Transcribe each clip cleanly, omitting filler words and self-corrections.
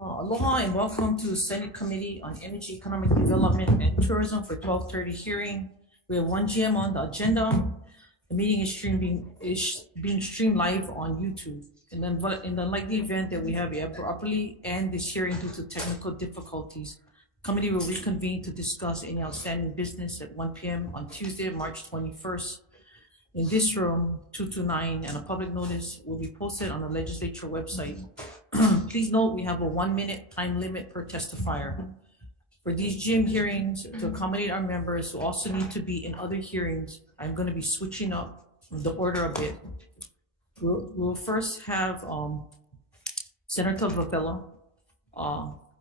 Aloha and welcome to the Senate Committee on Energy, Economic Development and Tourism for 12:30 hearing. We have 1 GM on the agenda. The meeting is being streamed live on YouTube. And then in the unlikely event that we have abruptly end this hearing due to technical difficulties, committee will reconvene to discuss any outstanding business at 1 p.m. on Tuesday, March 21st in this room, 229, and a public notice will be posted on the legislature website. Please note we have a 1-minute time limit per testifier. For these GM hearings, to accommodate our members who also need to be in other hearings, I'm going to be switching up the order a bit. We'll first have Senator Vavella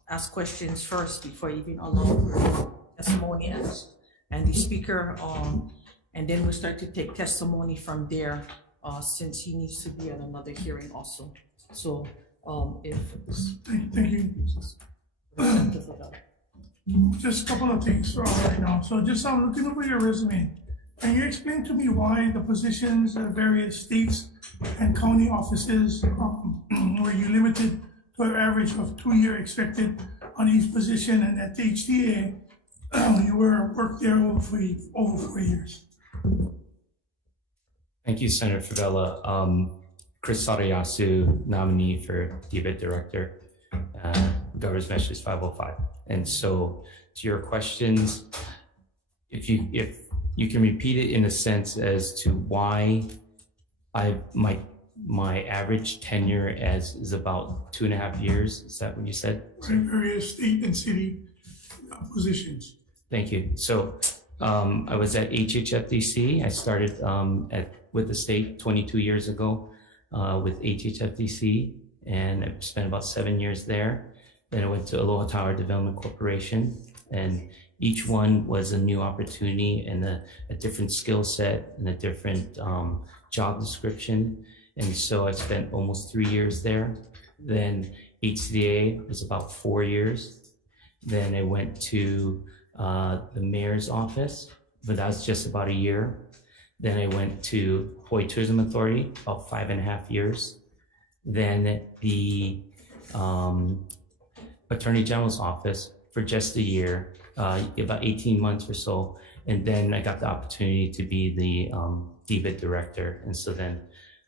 ask questions first before even allow testimony and the speaker, and then we'll start to take testimony from there since he needs to be at another hearing also. So Thank you. Just a couple of things right now. So just looking over your resume, can you explain to me why the positions at various states and county offices were you limited to an average of 2-year expected on each position, and at the HTA you worked there over 4 years? Thank you, Senator Favela. Chris Sadayasu, nominee for DBIT Director, Governor's Measures 505. And so to your questions, if you can repeat it in a sense as to why my average tenure is about 2.5 years. Is that what you said? In various state and city positions. Thank you. So I was at HHFDC. I started with the state 22 years ago with HHFDC, and I spent about 7 years there. Then I went to Aloha Tower Development Corporation, and each one was a new opportunity and a different skill set and a different job description. And so I spent almost 3 years there. Then HCDA was about 4 years. Then I went to the mayor's office, but that was just about a year. Then I went to Hawai'i Tourism Authority, about 5.5 years. Then the Attorney General's office for just a year, about 18 months or so. And then I got the opportunity to be the DBIT director. And so then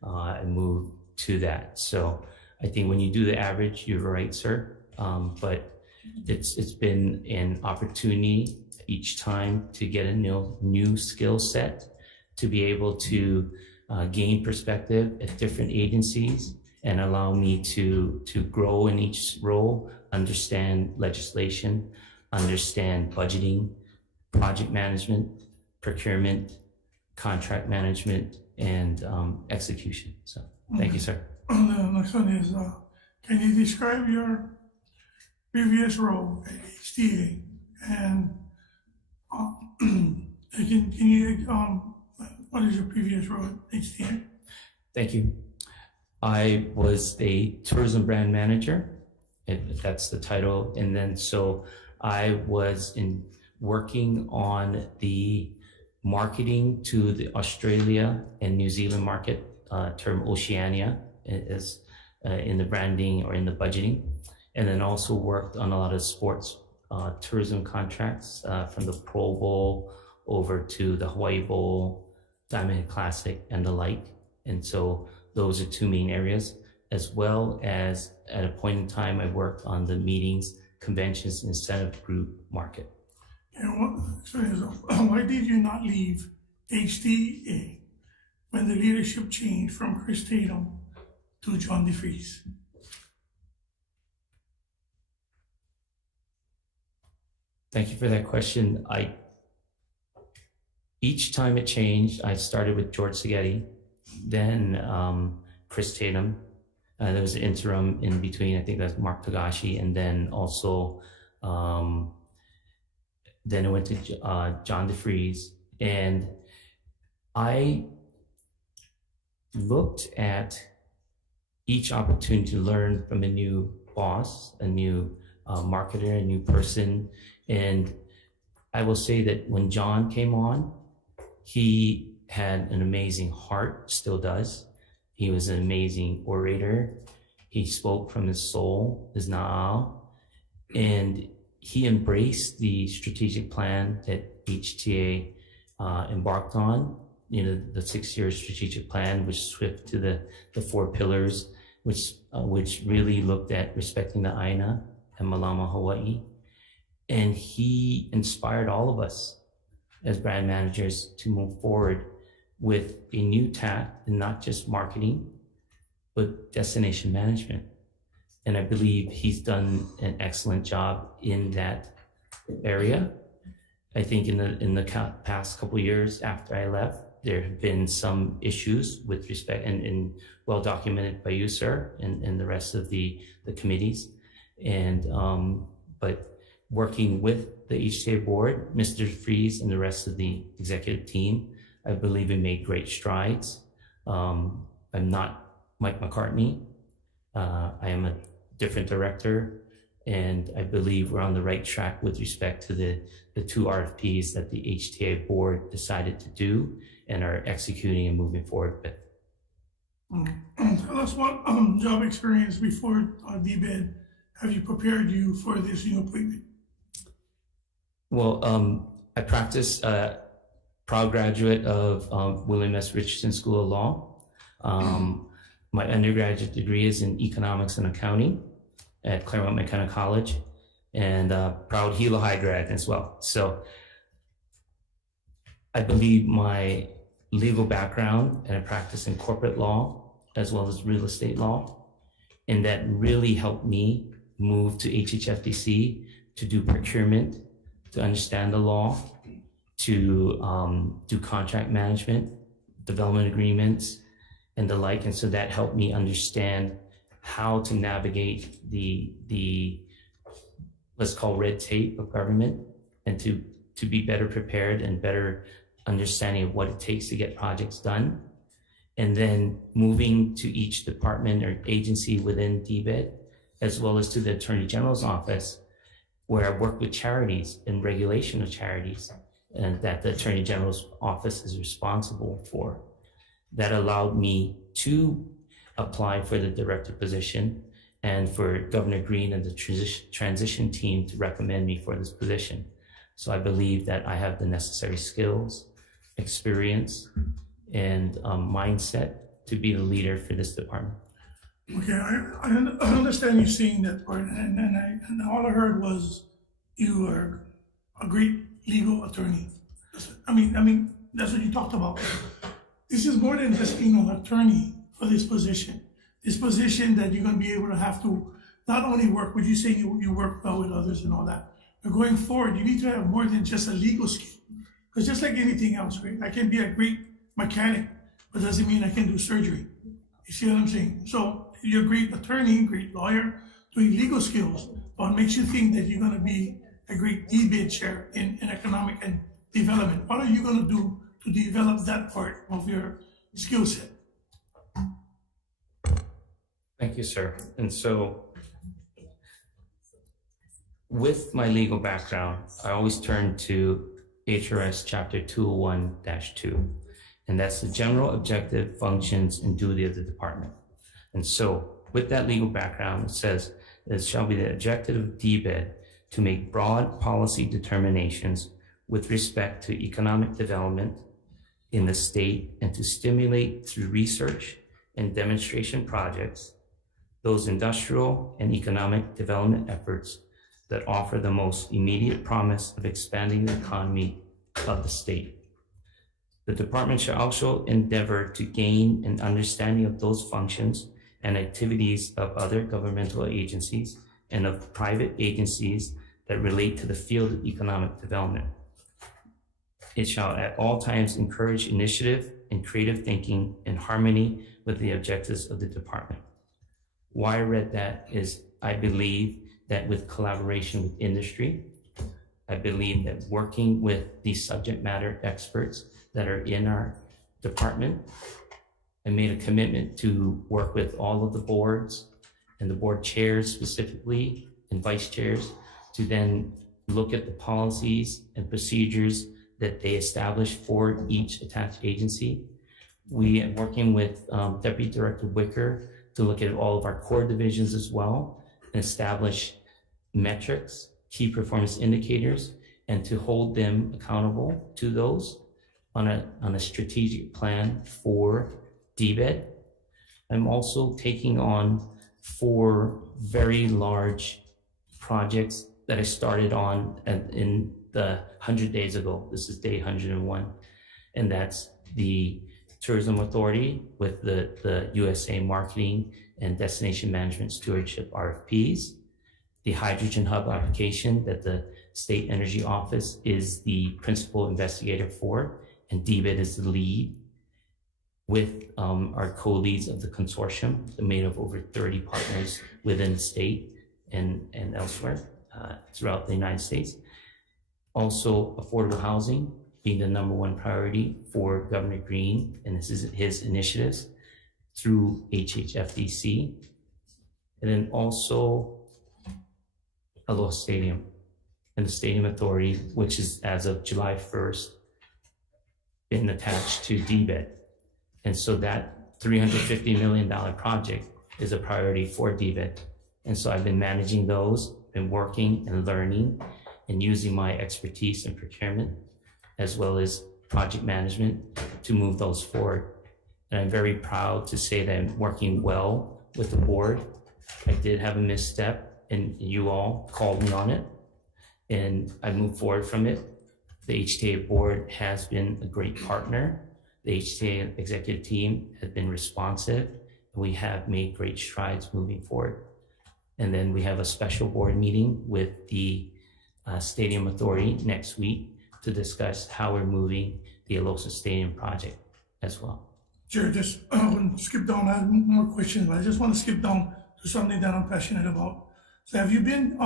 I moved to that. So I think when you do the average, you're right, sir. But it's been an opportunity each time to get a new skill set, to be able to gain perspective at different agencies and allow me to grow in each role, understand legislation, understand budgeting, project management, procurement, contract management, and execution. So thank you, sir. The next one is, can you describe your previous role at HTA, and can you what is your previous role at HTA? Thank you. I was a tourism brand manager, if that's the title. And then so I was working on the marketing to the Australia and New Zealand market, term Oceania is in the branding or in the budgeting. And then also worked on a lot of sports tourism contracts from the Pro Bowl over to the Hawaii Bowl, Diamond Classic, and the like. And so those are two main areas, as well as at a point in time, I worked on the meetings, conventions, incentive group market. And why did you not leave HTA when the leadership changed from Chris Tatum to John DeFries? Thank you for that question. Each time it changed, I started with George Seghetti, then Chris Tatum. There was an interim in between, I think that's Mark Togashi, and then also, then I went to John DeFries. And I looked at each opportunity to learn from a new boss, a new marketer, a new person. And I will say that when John came on, he had an amazing heart, still does. He was an amazing orator. He spoke from his soul, his na'au, and he embraced the strategic plan that HTA embarked on. You know, the 6-year strategic plan, which swift to the 4 pillars, which really looked at respecting the Aina and Malama Hawai'i. And he inspired all of us as brand managers to move forward with a new tact in not just marketing, but destination management. And I believe he's done an excellent job in that area. I think in the past couple of years after I left, there have been some issues with respect, and well documented by you, sir, and the rest of the committees. And but working with the HTA board, Mr. Freeze, and the rest of the executive team, I believe we made great strides. I'm not Mike McCartney. I am a different director, and I believe we're on the right track with respect to the 2 RFPs that the HTA board decided to do and are executing and moving forward with. Tell us what job experience before DBED have you prepared you for this new appointment? Well, I practice, proud graduate of William S. Richardson School of Law. My undergraduate degree is in economics and accounting at Claremont McKenna College, and proud Hilo High grad as well. So I believe my legal background, and I practice in corporate law as well as real estate law, and that really helped me move to HHFDC to do procurement, to understand the law, to do contract management, development agreements, and the like. And so that helped me understand how to navigate the let's call red tape of government, and to be better prepared and better understanding of what it takes to get projects done. And then moving to each department or agency within DBED, as well as to the Attorney General's office, where I work with charities and regulation of charities, and that the Attorney General's office is responsible for. That allowed me to apply for the director position and for Governor Green and the transition team to recommend me for this position. So I believe that I have the necessary skills, experience, and mindset to be the leader for this department. Okay, I understand you saying that part, and all I heard was you are a great legal attorney. I mean that's what you talked about. This is more than just being an attorney for this position. This position that you're going to be able to have to not only work, but you say you work well with others and all that. But going forward, you need to have more than just a legal skill. Because just like anything else, right? I can be a great mechanic, but doesn't mean I can do surgery. You see what I'm saying? So you're a great attorney, great lawyer, doing legal skills. What makes you think that you're going to be a great DBED chair in economic and development? What are you going to do to develop that part of your skill set? Thank you, sir. And so with my legal background, I always turn to HRS Chapter 201-2, and that's the general objective, functions, and duty of the department. And so with that legal background, it says, it shall be the objective of DBED to make broad policy determinations with respect to economic development in the state and to stimulate through research and demonstration projects those industrial and economic development efforts that offer the most immediate promise of expanding the economy of the state. The department shall also endeavor to gain an understanding of those functions and activities of other governmental agencies and of private agencies that relate to the field of economic development. It shall at all times encourage initiative and creative thinking in harmony with the objectives of the department. Why I read that is I believe that with collaboration with industry, I believe that working with these subject matter experts that are in our department, I made a commitment to work with all of the boards and the board chairs specifically and vice chairs to then look at the policies and procedures that they establish for each attached agency. We are working with Deputy Director Wicker to look at all of our core divisions as well and establish metrics, key performance indicators, and to hold them accountable to those on a strategic plan for DBED. I'm also taking on 4 very large projects that I started on in the 100 days ago. This is day 101, and that's the Tourism Authority with the USA Marketing and Destination Management Stewardship RFPs, the Hydrogen Hub application that the State Energy Office is the principal investigator for, and DBED is the lead, with our co-leads of the consortium, made of over 30 partners within the state and elsewhere throughout the United States. Also, affordable housing being the #1 priority for Governor Green and his initiatives through HHFDC. And then also Aloha Stadium and the Stadium Authority, which is, as of July 1st, been attached to DBED. And so that $350 million project is a priority for DBED. And so I've been managing those, been working and learning and using my expertise in procurement as well as project management to move those forward. And I'm very proud to say that I'm working well with the board. I did have a misstep and you all called me on it and I moved forward from it. The HTA board has been a great partner. The HTA executive team has been responsive, and we have made great strides moving forward. And then we have a special board meeting with the Stadium Authority next week to discuss how we're moving the Aloha Stadium project as well. Sure, just skip down. I have more questions, but I just want to skip down to something that I'm passionate about. So have you been,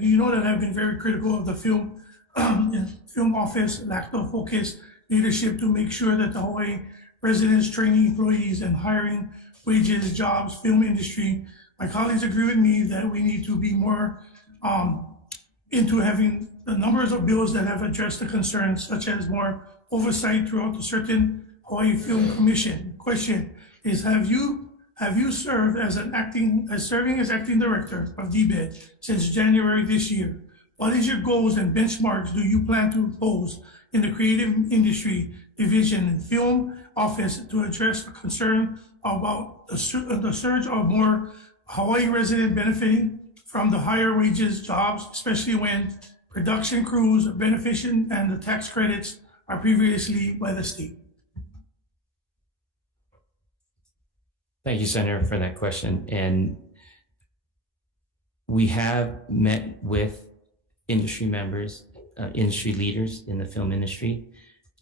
you know that I've been very critical of the film office, lack of focus, leadership to make sure that the Hawaii residents, training employees, and hiring, wages, jobs, film industry. My colleagues agree with me that we need to be more into having the numbers of bills that have addressed the concerns, such as more oversight throughout the certain Hawaii Film Commission. Question is, have you served as serving as acting director of DBED since January this year? What is your goals and benchmarks do you plan to impose in the creative industry division and film office to address the concern about the surge of more Hawaii residents benefiting from the higher wages jobs, especially when production crews are benefiting and the tax credits are previously by the state? Thank you, Senator, for that question. And we have met with industry members, industry leaders in the film industry.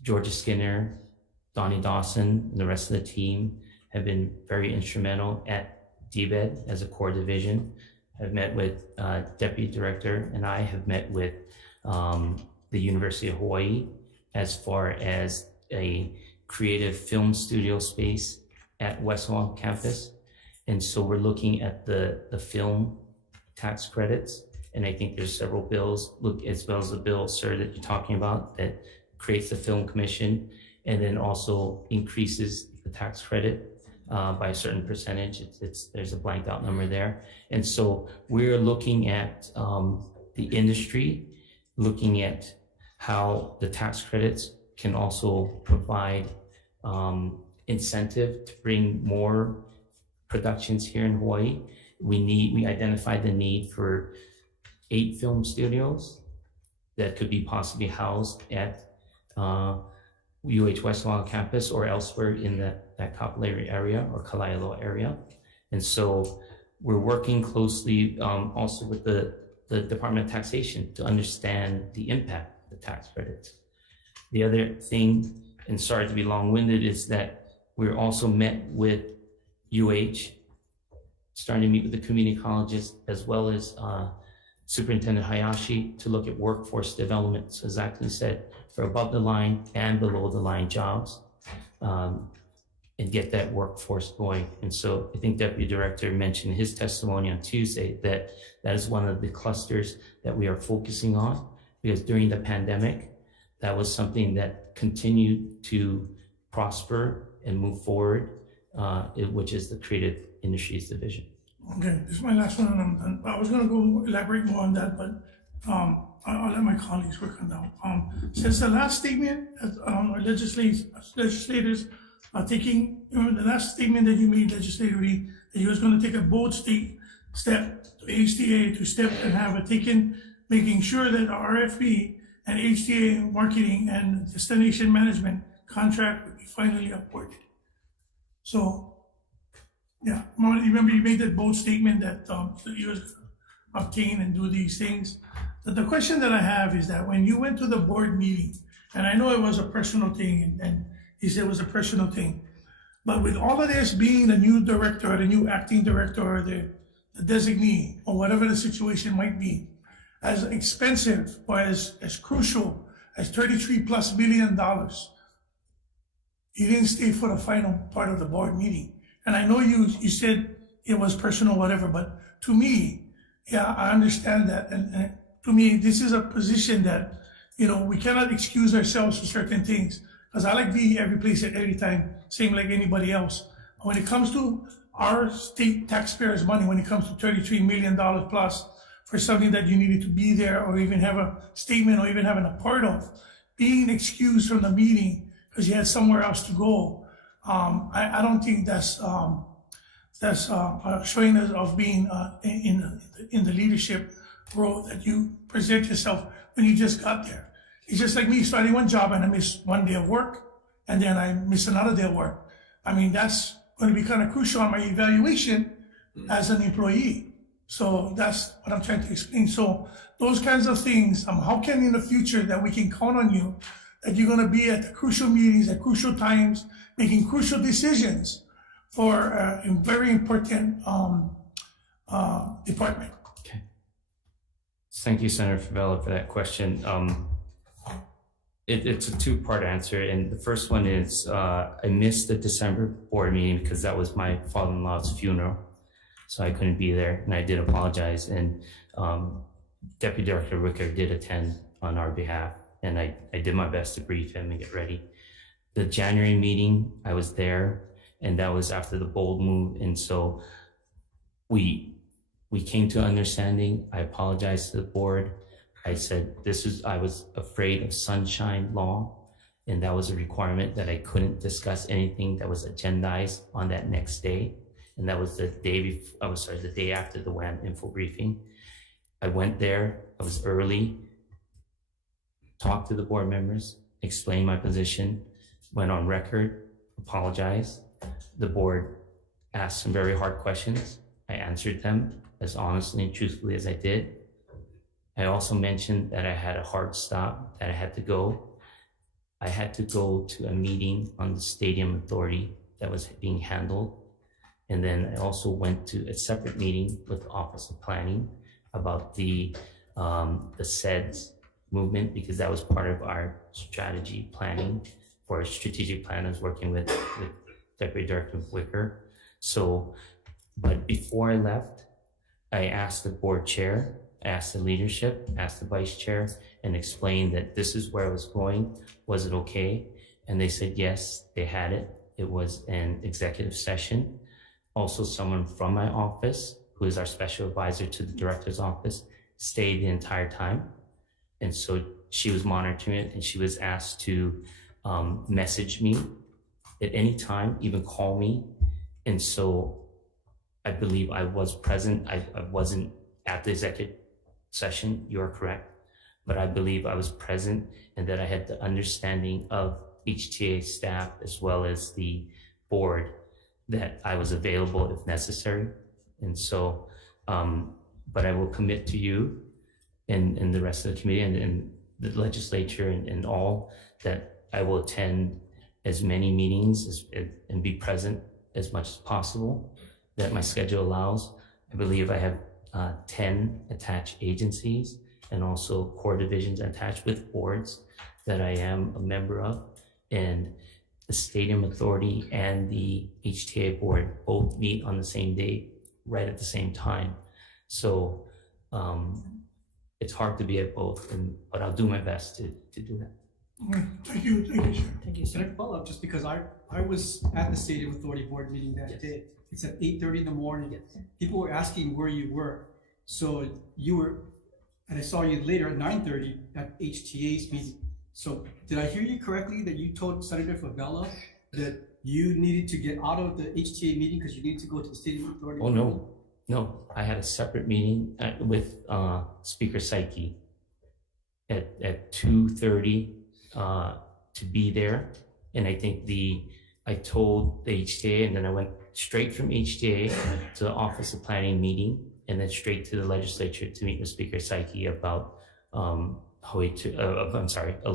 Georgia Skinner, Donnie Dawson, and the rest of the team have been very instrumental at DBED as a core division. I've met with Deputy Director, and I have met with the University of Hawaii as far as a creative film studio space at West Hall campus. And so we're looking at the film tax credits. And I think there's several bills, as well as the bill, sir, that you're talking about that creates the film commission and then also increases the tax credit by a certain percentage. There's a blanked out number there. And so we're looking at the industry, looking at how the tax credits can also provide incentive to bring more productions here in Hawaii. We identified the need for 8 film studios that could be possibly housed at UH West Lawn campus or elsewhere in that Kapolei area or Kalaeloa area. And so we're working closely also with the Department of Taxation to understand the impact of the tax credits. The other thing, and sorry to be long-winded, is that we're also met with UH, starting to meet with the community colleges as well as Superintendent Hayashi to look at workforce development. So as Zachary said, for above the line and below the line jobs and get that workforce going. And so I think Deputy Director mentioned in his testimony on Tuesday that is one of the clusters that we are focusing on, because during the pandemic, that was something that continued to prosper and move forward which is the Creative Industries Division. Okay, this is my last one and I'm done. I was gonna go elaborate more on that, but I'll let my colleagues work on that. Since the last statement, our legislators are taking, the last statement that you made legislatively, that you was gonna take a bold step to HTA to step and have a taken, making sure that our RFP and HTA marketing and destination management contract would be finally awarded. So, yeah, remember you made that bold statement that you was obtain and do these things. But the question that I have is that when you went to the board meeting, and I know it was a personal thing, and he said it was a personal thing, but with all of this being the new director or the new acting director or the designee or whatever the situation might be, as expensive or as crucial as $33+ million, you didn't stay for the final part of the board meeting. And I know you said it was personal, whatever, but to me, yeah, I understand that. And to me, this is a position that, we cannot excuse ourselves for certain things. Because I like to be every place at every time, same like anybody else. When it comes to our state taxpayers' money, when it comes to $33 million plus for something that you needed to be there or even have a statement or even having a part of, being excused from the meeting because you had somewhere else to go, I don't think that's showing us of being in the leadership role that you present yourself when you just got there. It's just like me starting one job and I miss one day of work and then I miss another day of work. I mean, that's going to be kind of crucial on my evaluation as an employee. So that's what I'm trying to explain. So those kinds of things, how can in the future that we can count on you, that you're going to be at the crucial meetings at crucial times, making crucial decisions for a very important department. Okay. Thank you, Senator Favela, for that question. It's a two-part answer, and the first one is I missed the December board meeting because that was my father-in-law's funeral, so I couldn't be there, and I did apologize. And Deputy Director Wicker did attend on our behalf, and I did my best to brief him and get ready. The January meeting, I was there, and that was after the bold move, and so we came to understanding. I apologized to the board. I said I was afraid of sunshine law, and that was a requirement that I couldn't discuss anything that was agendized on that next day, and that was the day after the WAM info briefing. I went there. I was early. Talked to the board members, explained my position, went on record, apologized. The board asked some very hard questions. I answered them as honestly and truthfully as I did. I also mentioned that I had a hard stop, that I had to go. I had to go to a meeting on the stadium authority that was being handled. And then I also went to a separate meeting with the Office of Planning about the SEDS movement, because that was part of our strategy planning for a strategic plan I was working with Deputy Director Wicker. So, but before I left, I asked the board chair, asked the leadership, asked the vice chair, and explained that this is where I was going. Was it okay? And they said yes, they had it. It was an executive session. Also, someone from my office, who is our special advisor to the director's office, stayed the entire time. And so she was monitoring it, and she was asked to message me at any time, even call me. And so I believe I was present. I wasn't at the executive session, you are correct, but I believe I was present and that I had the understanding of HTA staff as well as the board that I was available if necessary. And so, but I will commit to you and the rest of the committee and the legislature and all that I will attend as many meetings and be present as much as possible that my schedule allows. I believe I have 10 attached agencies and also core divisions attached with boards that I am a member of. And the Stadium Authority and the HTA board both meet on the same day, right at the same time. So it's hard to be at both, but I'll do my best to do that. Okay, thank you, Chair. Thank you, Can sir. I follow up, just because I was at the Stadium Authority Board meeting that day. It's at 8:30 in the morning. People were asking where you were. So you were, and I saw you later at 9:30 at HTA's meeting. So did I hear you correctly that you told Senator Favela that you needed to get out of the HTA meeting because you needed to go to the Stadium Authority? Oh, Board no, no. I had a separate meeting with Speaker Psyche at 2:30 to be there. And I think I told the HTA, and then I went straight from HTA to the Office of Planning meeting, and then straight to the legislature to meet with Speaker Psyche about Aloha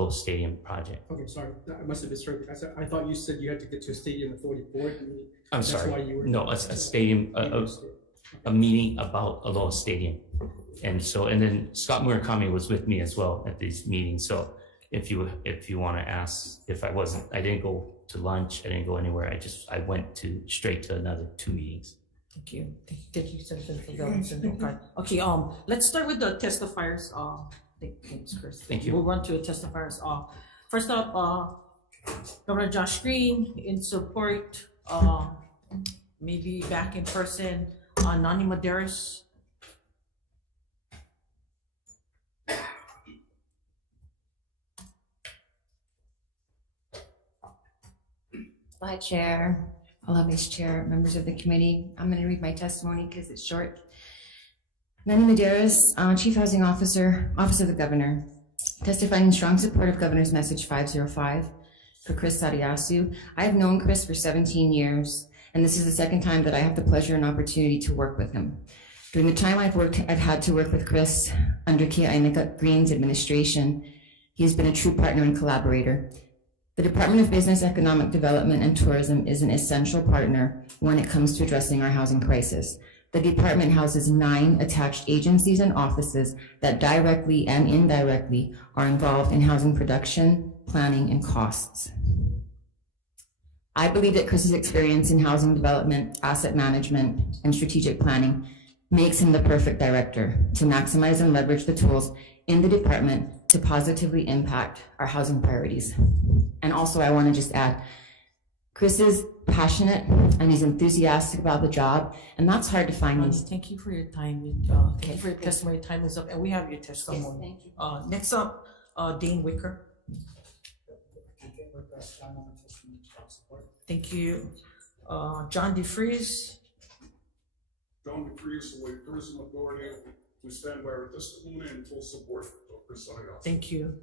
Stadium project. Okay, sorry, I must have misheard. I thought you said you had to get to a Stadium Authority Board meeting. I'm That's sorry. why you were. No, a stadium, a meeting about Aloha Stadium. And then Scott Murakami was with me as well at these meetings. So if you want to ask if I didn't go to lunch, I didn't go anywhere. I went straight to another 2 meetings. Thank you. Thank you, Senator Favela. Okay, let's start with the testifiers. Thanks, Chris. Thank you. We'll run to the testifiers. First up, Governor Josh Green in support, maybe back in person, Nani Maderas. Hi, Chair, Aloha Vice Chair, members of the committee. I'm going to read my testimony because it's short. Nani Maderas, Chief Housing Officer, Office of the Governor, testifying in strong support of Governor's Message 505 for Chris Sadayasu. I have known Chris for 17 years, and this is the second time that I have the pleasure and opportunity to work with him. During the time I've had to work with Chris under Kia Green's administration, he has been a true partner and collaborator. The Department of Business, Economic Development, and Tourism is an essential partner when it comes to addressing our housing crisis. The department houses 9 attached agencies and offices that directly and indirectly are involved in housing production, planning, and costs. I believe that Chris's experience in housing development, asset management, and strategic planning makes him the perfect director to maximize and leverage the tools in the department to positively impact our housing priorities. And also, I want to just add, Chris is passionate and he's enthusiastic about the job, and that's hard to find. Thank you for your time. Thank you for your testimony. Your time is up, and we have your testimony. Yes, thank you. Next up, Dane Wicker. Thank you. John DeFries. John DeFries, Hawaii Tourism Authority, we stand by our testimony and full support of Chris Sadayasu. Thank you.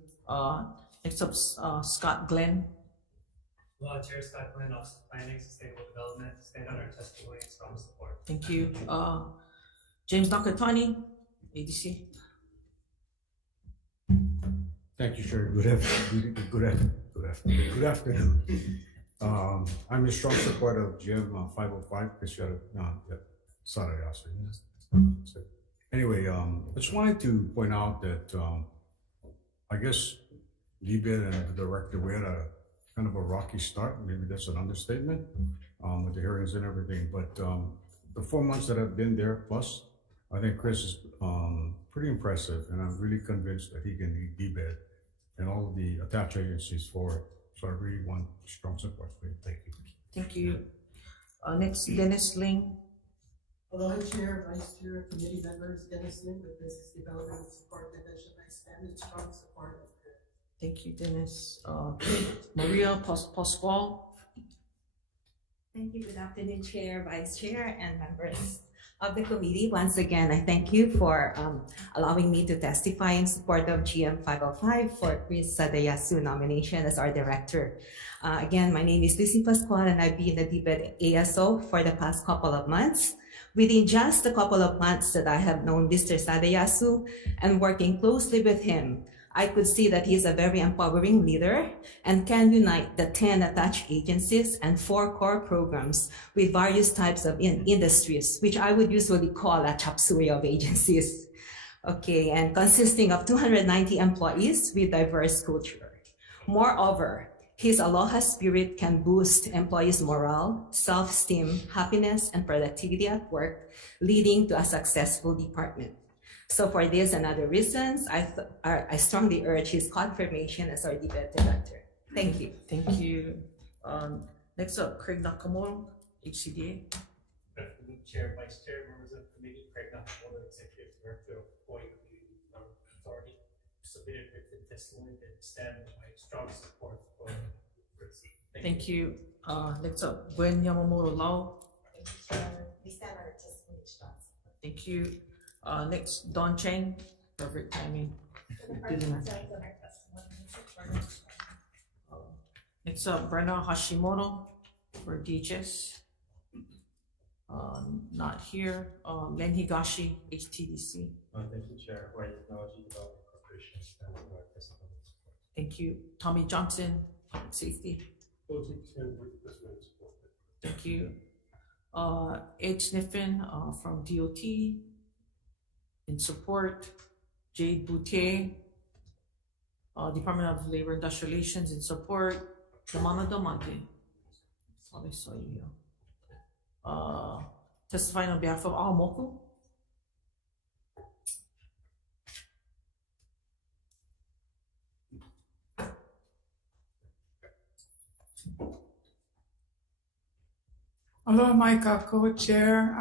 Next up, Scott Glenn. Law Chair Scott Glenn, Office of Planning, Sustainable Development, stand on our testimony and strong support. Thank you. James Nakatani, ADC. Thank you, Chair. Good afternoon. I'm in strong support of GM 505, Chris Sadayasu. Anyway, I just wanted to point out that I guess Libet and the director, we had a kind of a rocky start. Maybe that's an understatement with the hearings and everything. But the 4 months that I've been there, plus, I think Chris is pretty impressive, and I'm really convinced that he can lead DBED and all of the attached agencies forward. So I really want strong support for him. Thank you. Thank you. Next, Dennis Ling. Aloha Chair, Vice Chair, committee members, Dennis Lim with Business Development and Support Division. I stand in strong support of Chris. Thank you, Dennis. Maria Pascual. Thank you. Good afternoon, Chair, Vice Chair, and members of the committee. Once again, I thank you for allowing me to testify in support of GM 505 for Chris Sadayasu nomination as our director. Again, my name is Lucy Pascual, and I've been the DBED ASO for the past couple of months. Within just a couple of months that I have known Mr. Sadayasu and working closely with him, I could see that he's a very empowering leader and can unite the 10 attached agencies and 4 core programs with various types of industries, which I would usually call a chop suey of agencies. Okay, and consisting of 290 employees with diverse culture. Moreover, his aloha spirit can boost employees' morale, self-esteem, happiness, and productivity at work, leading to a successful department. So for this and other reasons, I strongly urge his confirmation as our DBED director. Thank you. Thank you. Next up, Craig Nakamoto, HCDA. Good afternoon, Chair, Vice Chair, members of the committee. Craig Nakamoto, Executive Director of Hawai'i Community Development Authority, submitted written testimony that stand my strong support for Chris. Thank you. Next up, Gwen Yamamoto Lau. We stand our testimony strong. Thank you. Next, Don Cheng, perfect timing. Next up, Brenna Hashimoto for DHS. Not here. Len Higashi, HTDC. Thank you, Chair. Hawai'i Technology Development Corporation, standing by testimony support. Thank you. Tommy Johnson, Public Safety. Thank you. Ed Sniffen from DOT in support. Jade Boutier, Department of Labor Industrial Relations in support. Damana Damante. Oh, I saw you here. Testifying on behalf of Aomoku. Aloha Maika, co-chair,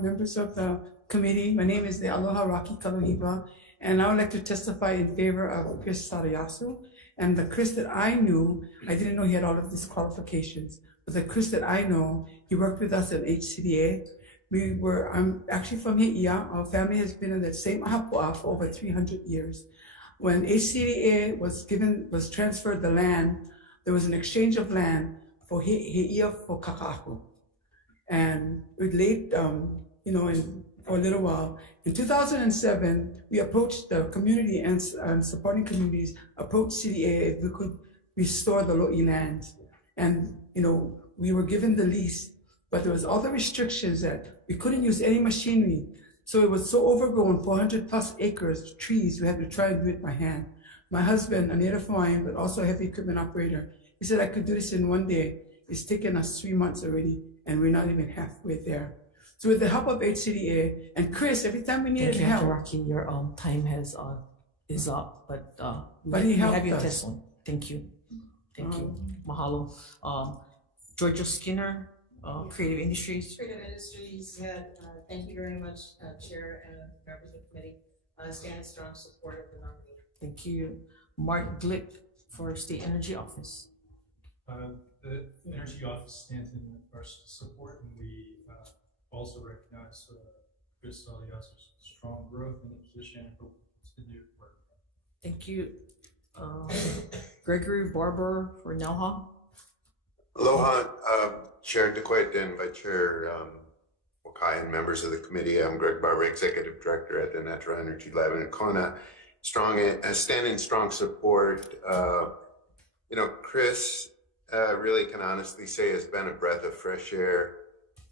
members of the committee. My name is the Aloha Rocky Kaluhiba, and I would like to testify in favor of Chris Sarayasu. And the Chris that I knew, I didn't know he had all of these qualifications, but the Chris that I know, he worked with us at HCDA. I'm actually from He'ia. Our family has been in the same hapua for over 300 years. When HCDA was transferred the land, there was an exchange of land for He'ia for Kaka'aku. And we laid, for a little while. In 2007, we approached the community and supporting communities, approached CDA if we could restore the Lo'i lands. And, we were given the lease, but there was other restrictions that we couldn't use any machinery. So it was so overgrown, 400 plus acres, trees, we had to try and do it by hand. My husband, a native Hawaiian, but also a heavy equipment operator, he said I could do this in one day. It's taken us 3 months already, and we're not even halfway there. So with the help of HCDA and Chris, every time we needed help. Rocky, your time is up, but he we helped have your us. testimony. Thank you. Thank you. Mahalo. Georgia Skinner, Creative Industries. Creative Industries had, thank you very much, Chair and members of the committee. Stand in strong support of the nominee. Thank you. Mark Glick for State Energy Office. The Energy Office stands in our support, and we also recognize Chris Alias's strong growth in the position and hope to continue to work. Thank you. Gregory Barber for Nelha. Aloha, Chair DeQuette and Vice Chair Wakai and members of the committee. I'm Greg Barber, Executive Director at the Natural Energy Lab in Kona. Standing strong support. Chris really can honestly say has been a breath of fresh air.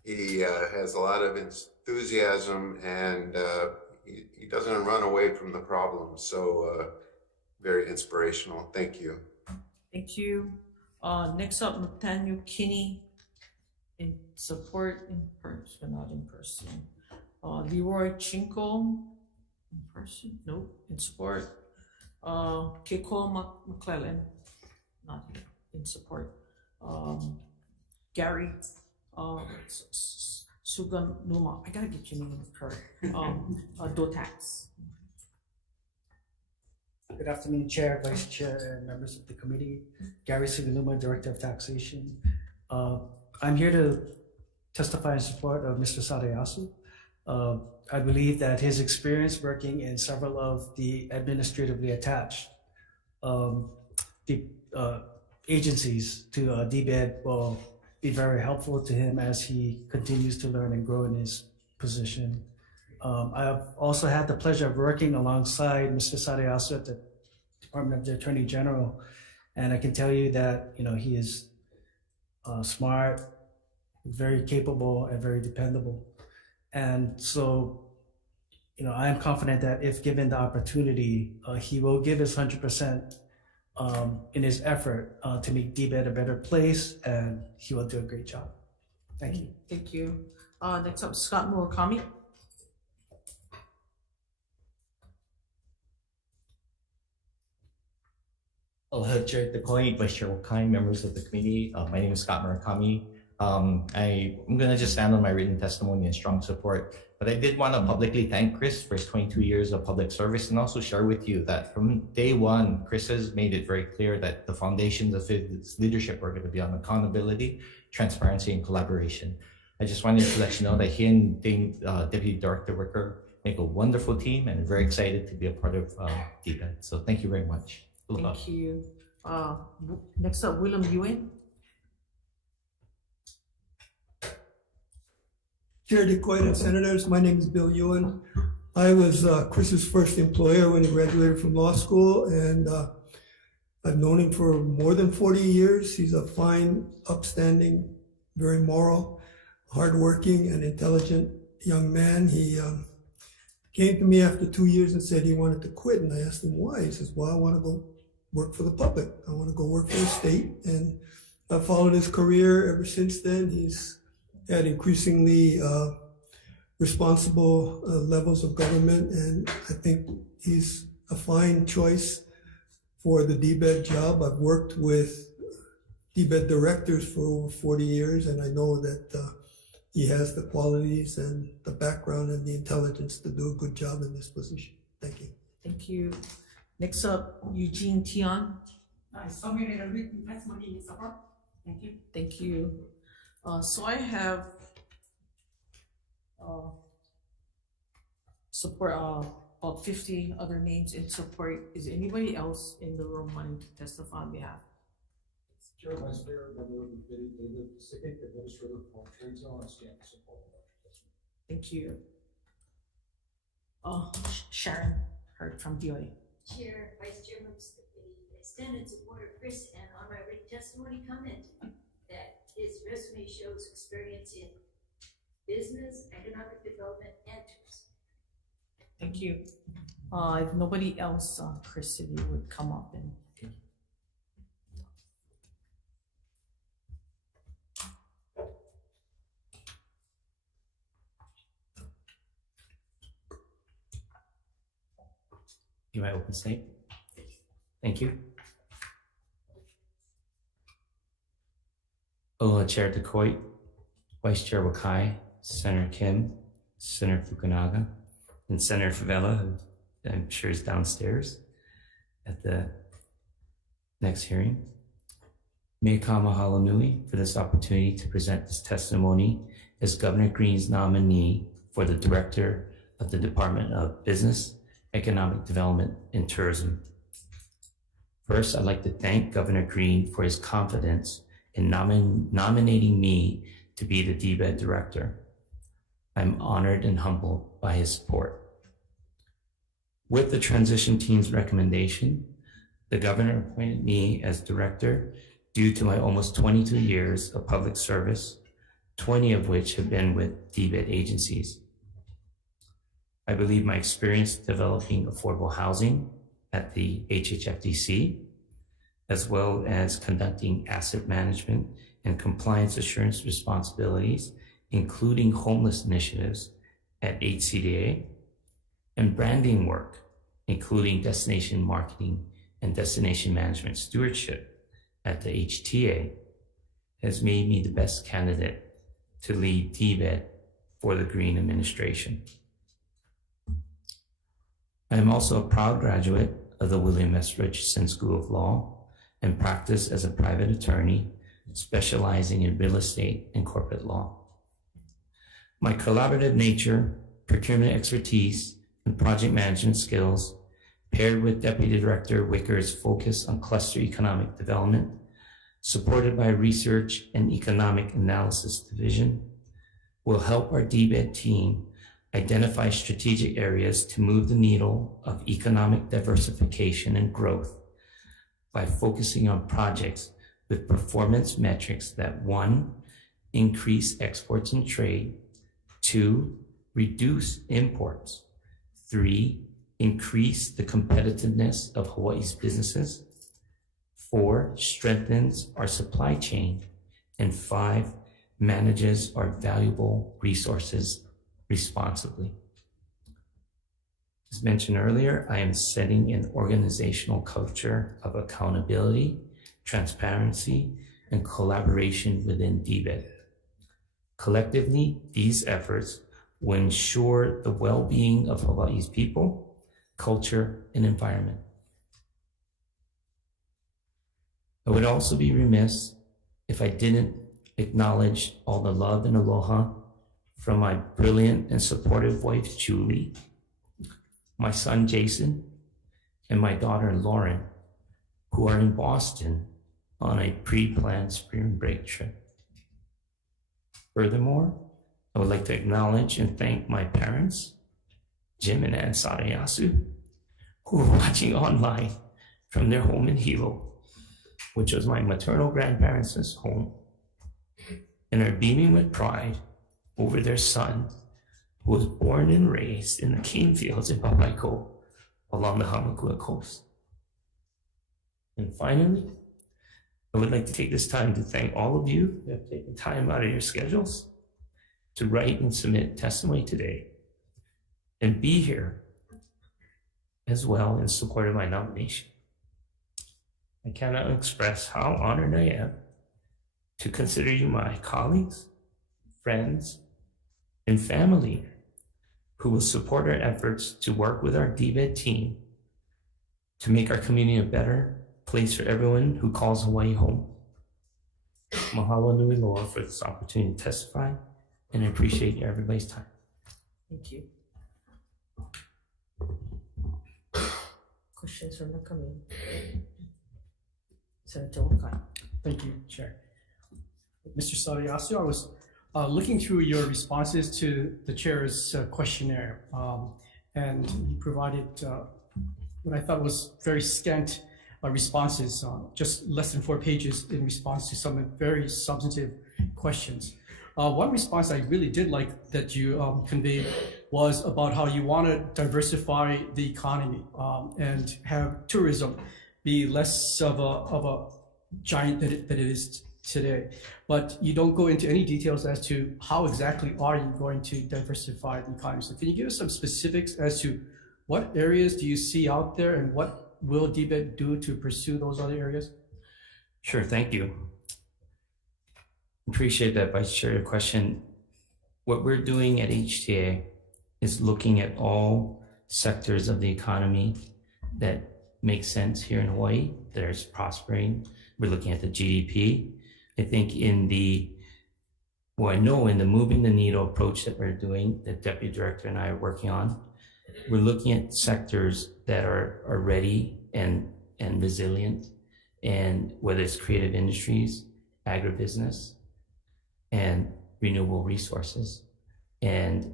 He has a lot of enthusiasm and he doesn't run away from the problem. So very inspirational. Thank you. Thank you. Next up, Nathaniel Kinney in support in person, not in person. Leroy Chinko in person, nope, in support. Keiko McClellan, not here, in support. Gary Suganuma, I gotta get your name correct. Dotax. Good afternoon, Chair, Vice Chair, and members of the committee. Gary Suganuma, Director of Taxation. I'm here to testify in support of Mr. Sadayasu. I believe that his experience working in several of the administratively attached agencies to DBED will be very helpful to him as he continues to learn and grow in his position. I've also had the pleasure of working alongside Mr. Sadayasu at the Department of the Attorney General, and I can tell you that he is smart, very capable, and very dependable. And so, I am confident that if given the opportunity, he will give his 100% in his effort to make DBED a better place, and he will do a great job. Thank you. Thank you. Next up, Scott Murakami. Hello, Chair Decoy, Vice Chair Wakai, members of the committee. My name is Scott Murakami. I'm going to just stand on my written testimony and strong support. But I did want to publicly thank Chris for his 22 years of public service and also share with you that from day one, Chris has made it very clear that the foundations of his leadership are going to be on accountability, transparency, and collaboration. I just wanted to let you know that he and Deputy Director Wicker make a wonderful team and very excited to be a part of DBED. So thank you very much. Thank you. Next up, William Ewan. Chair DeCoy and Senators, my name is Bill Ewan. I was Chris's first employer when he graduated from law school, and I've known him for more than 40 years. He's a fine, upstanding, very moral, hardworking, and intelligent young man. He came to me after 2 years and said he wanted to quit, and I asked him why. He says, well, I want to go work for the public. I want to go work for the state, and I've followed his career ever since then. He's had increasingly responsible levels of government, and I think he's a fine choice for the DBED job. I've worked with DBED directors for over 40 years, and I know that he has the qualities and the background and the intelligence to do a good job in this position. Thank you. Thank you. Next up, Eugene Tian. I submitted a written testimony in support. Thank you. Thank you. So I have support about 50 other names in support. Is anybody else in the room wanting to testify on behalf? Chair, Vice Mayor, member of the committee, David Pacific, Administrator for Trade Zone, I stand in support of that testimony. Thank you. Sharon Hurt from DOA. Chair, Vice Chair, members of the committee, I stand in support of Chris and on my written testimony comment that his resume shows experience in business, economic development, and tourism. Thank you. If nobody else, Chris, if you would come up and. You might open state. Thank you. Aloha, Chair Decoit, Vice Chair Wakai, Senator Kim, Senator Fukunaga, and Senator Favela, who I'm sure is downstairs at the next hearing. May ka mahalo nui for this opportunity to present this testimony as Governor Green's nominee for the Director of the Department of Business, Economic Development, and Tourism. First, I'd like to thank Governor Green for his confidence in nominating me to be the DBED Director. I'm honored and humbled by his support. With the transition team's recommendation, the Governor appointed me as Director due to my almost 22 years of public service, 20 of which have been with DBED agencies. I believe my experience developing affordable housing at the HHFDC, as well as conducting asset management and compliance assurance responsibilities, including homeless initiatives at HCDA, and branding work, including destination marketing and destination management stewardship at the HTA, has made me the best candidate to lead DBED for the Green administration. I am also a proud graduate of the William S. Richardson School of Law and practice as a private attorney, specializing in real estate and corporate law. My collaborative nature, procurement expertise, and project management skills, paired with Deputy Director Wicker's focus on cluster economic development, supported by Research and Economic Analysis Division, will help our DBED team identify strategic areas to move the needle of economic diversification and growth by focusing on projects with performance metrics that 1, increase exports and trade, 2, reduce imports, 3, increase the competitiveness of Hawaii's businesses, 4, strengthens our supply chain, and 5, manages our valuable resources responsibly. As mentioned earlier, I am setting an organizational culture of accountability, transparency, and collaboration within DBED. Collectively, these efforts will ensure the well-being of Hawaii's people, culture, and environment. I would also be remiss if I didn't acknowledge all the love and aloha from my brilliant and supportive wife, Julie, my son, Jason, and my daughter, Lauren, who are in Boston on a pre-planned spring break trip. Furthermore, I would like to acknowledge and thank my parents, Jim and Ann Sadayasu, who are watching online from their home in Hilo, which was my maternal grandparents' home, and are beaming with pride over their son, who was born and raised in the cane fields in Papaikou along the Hamakua coast. And finally, I would like to take this time to thank all of you who have taken time out of your schedules to write and submit testimony today and be here as well in support of my nomination. I cannot express how honored I am to consider you my colleagues, friends, and family who will support our efforts to work with our DBED team to make our community a better place for everyone who calls Hawaii home. Mahalo nui loa for this opportunity to testify, and I appreciate everybody's time. Thank you. Questions from the committee? Senator Wakai. Thank you, Chair. Mr. Sadayasu, I was looking through your responses to the chair's questionnaire, and you provided what I thought was very scant responses, just less than 4 pages in response to some very substantive questions. One response I really did like that you conveyed was about how you want to diversify the economy and have tourism be less of a giant that it is today. But you don't go into any details as to how exactly are you going to diversify the economy. So can you give us some specifics as to what areas do you see out there and what will DBED do to pursue those other areas? Sure, thank you. Appreciate that, Vice Chair, question. What we're doing at HTA is looking at all sectors of the economy that make sense here in Hawaii, that is prospering. We're looking at the GDP. I think in the moving the needle approach that we're doing, that Deputy Director and I are working on, we're looking at sectors that are ready and resilient, and whether it's creative industries, agribusiness, and renewable resources. And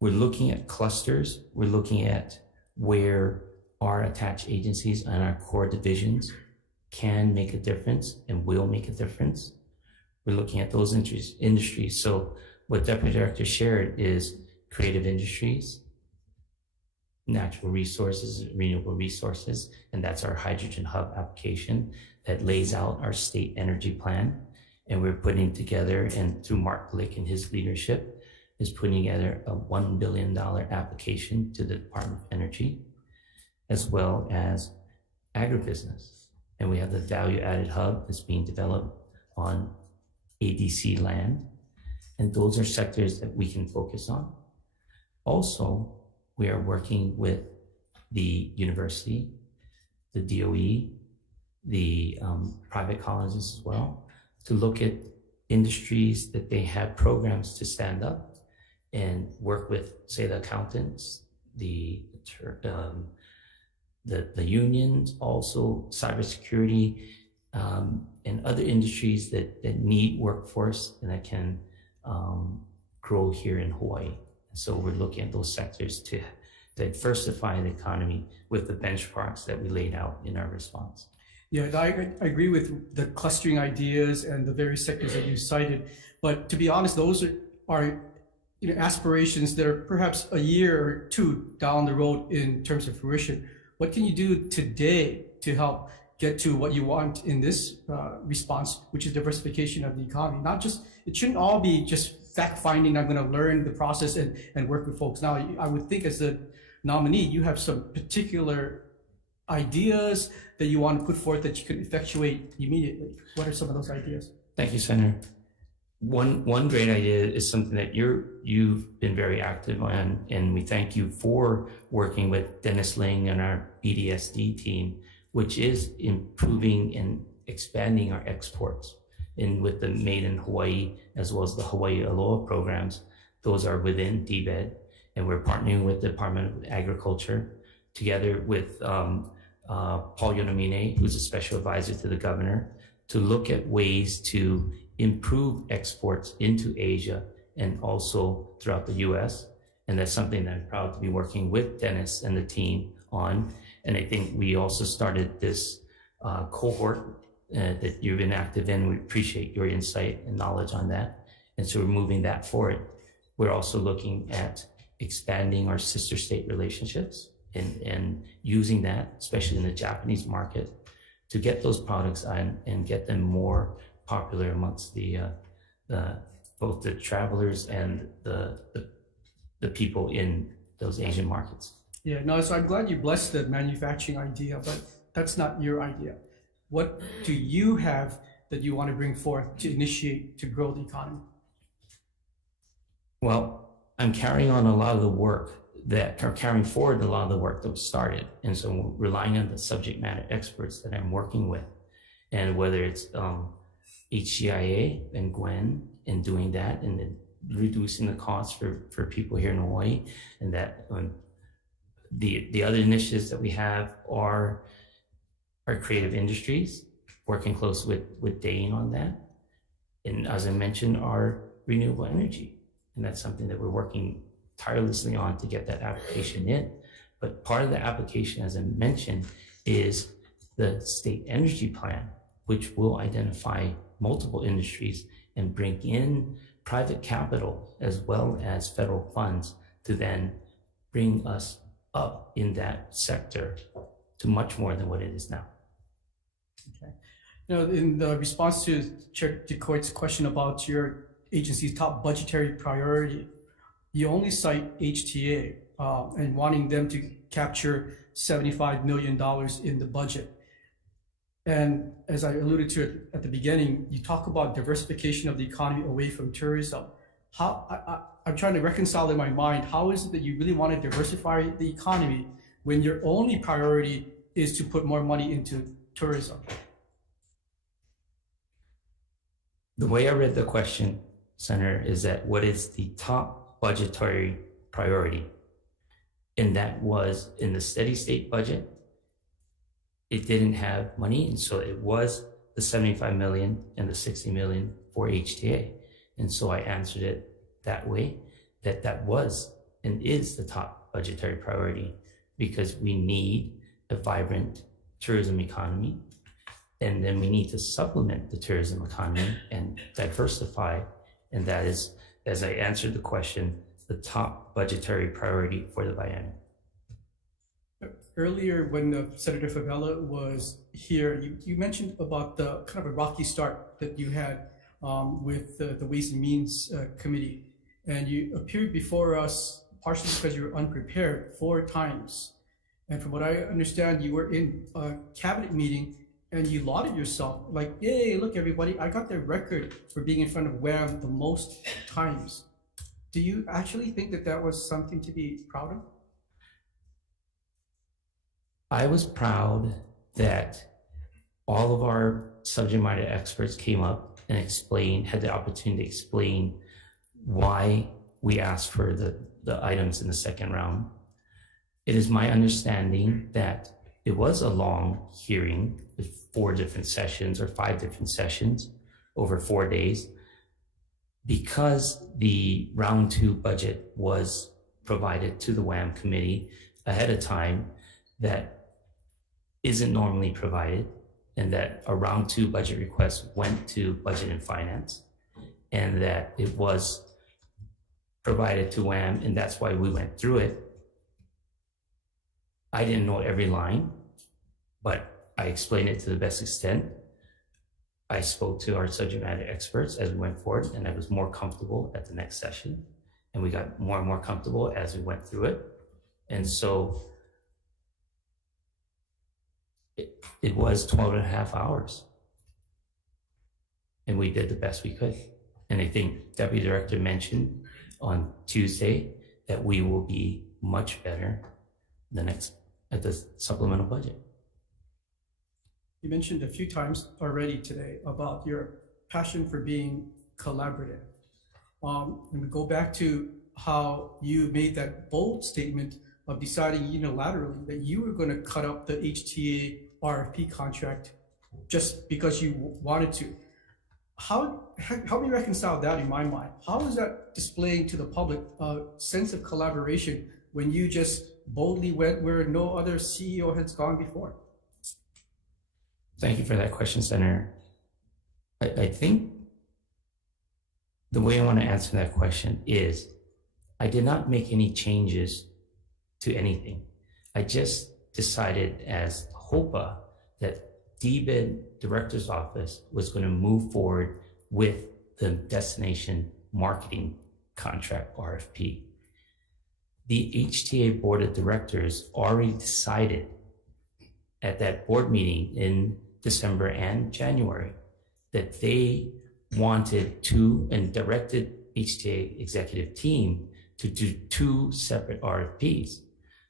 we're looking at clusters. We're looking at where our attached agencies and our core divisions can make a difference and will make a difference. We're looking at those industries. So what Deputy Director shared is creative industries, natural resources, renewable resources, and that's our hydrogen hub application that lays out our state energy plan. And we're putting together, and through Mark Glick and his leadership, is putting together a $1 billion application to the Department of Energy, as well as agribusiness. And we have the value added hub that's being developed on ADC land. And those are sectors that we can focus on. Also, we are working with the university, the DOE, the private colleges as well, to look at industries that they have programs to stand up and work with, say, the accountants, the unions, also cybersecurity, and other industries that need workforce and that can grow here in Hawaii. So we're looking at those sectors to diversify the economy with the benchmarks that we laid out in our response. Yeah, I agree with the clustering ideas and the various sectors that you cited. But to be honest, those are aspirations that are perhaps a year or two down the road in terms of fruition. What can you do today to help get to what you want in this response, which is diversification of the economy? Not just, it shouldn't all be just fact finding. I'm going to learn the process and work with folks. Now, I would think as the nominee, you have some particular ideas that you want to put forth that you can effectuate immediately. What are some of those ideas? Thank you, Senator. One great idea is something that you've been very active on, and we thank you for working with Dennis Ling and our BDSD team, which is improving and expanding our exports. And with the Made in Hawaii, as well as the Hawaii Aloha programs, those are within DBED, and we're partnering with the Department of Agriculture together with Paul Yonomine, who's a special advisor to the governor, to look at ways to improve exports into Asia and also throughout the US. And that's something that I'm proud to be working with Dennis and the team on. And I think we also started this cohort that you've been active in. We appreciate your insight and knowledge on that. And so we're moving that forward. We're also looking at expanding our sister state relationships and using that, especially in the Japanese market, to get those products on and get them more popular amongst the both the travelers and the people in those Asian markets. Yeah, no, so I'm glad you blessed the manufacturing idea, but that's not your idea. What do you have that you want to bring forth to initiate, to grow the economy? Well, I'm carrying on a lot of the work carrying forward a lot of the work that was started. And so relying on the subject matter experts that I'm working with, and whether it's HCIA and Gwen in doing that and then reducing the costs for people here in Hawaii, and that the other initiatives that we have are our creative industries, working close with Dane on that. And as I mentioned, our renewable energy. And that's something that we're working tirelessly on to get that application in. But part of the application, as I mentioned, is the state energy plan, which will identify multiple industries and bring in private capital as well as federal funds to then bring us up in that sector to much more than what it is now. Okay. You know, in the response to Chair DeCoit's question about your agency's top budgetary priority, you only cite HTA and wanting them to capture $75 million in the budget. And as I alluded to it at the beginning, you talk about diversification of the economy away from tourism. I'm trying to reconcile in my mind, how is it that you really want to diversify the economy when your only priority is to put more money into tourism? The way I read the question, Senator, is that what is the top budgetary priority? And that was in the steady state budget. It didn't have money, and so it was the 75 million and the 60 million for HTA. And so I answered it that way, that was and is the top budgetary priority, because we need a vibrant tourism economy, and then we need to supplement the tourism economy and diversify. And that is, as I answered the question, the top budgetary priority for the biennium. Earlier, when Senator Favela was here, you mentioned about the kind of a rocky start that you had with the Ways and Means Committee. And you appeared before us partially because you were unprepared 4 times. And from what I understand, you were in a cabinet meeting and you lauded yourself, like, yay, look everybody, I got the record for being in front of WHAM the most times. Do you actually think that that was something to be proud of? I was proud that all of our subject matter experts came up and had the opportunity to explain why we asked for the items in the second round. It is my understanding that it was a long hearing with 4 different sessions or 5 different sessions over 4 days, because the round 2 budget was provided to the WHAM committee ahead of time that isn't normally provided, and that a round 2 budget request went to Budget and Finance, and that it was provided to WHAM, and that's why we went through it. I didn't know every line, but I explained it to the best extent. I spoke to our subject matter experts as we went forward, and I was more comfortable at the next session, and we got more and more comfortable as we went through it. And so it was 12 and a half hours. And we did the best we could. And I think Deputy Director mentioned on Tuesday that we will be much better at the supplemental budget. You mentioned a few times already today about your passion for being collaborative. And we go back to how you made that bold statement of deciding unilaterally that you were going to cut up the HTA RFP contract just because you wanted to. How do you reconcile that in my mind? How is that displaying to the public a sense of collaboration when you just boldly went where no other CEO has gone before? Thank you for that question, Senator. I think the way I want to answer that question is I did not make any changes to anything. I just decided as HOPA that DBID Director's Office was going to move forward with the Destination Marketing Contract RFP. The HTA Board of Directors already decided at that board meeting in December and January that they wanted to and directed HTA executive team to do 2 separate RFPs.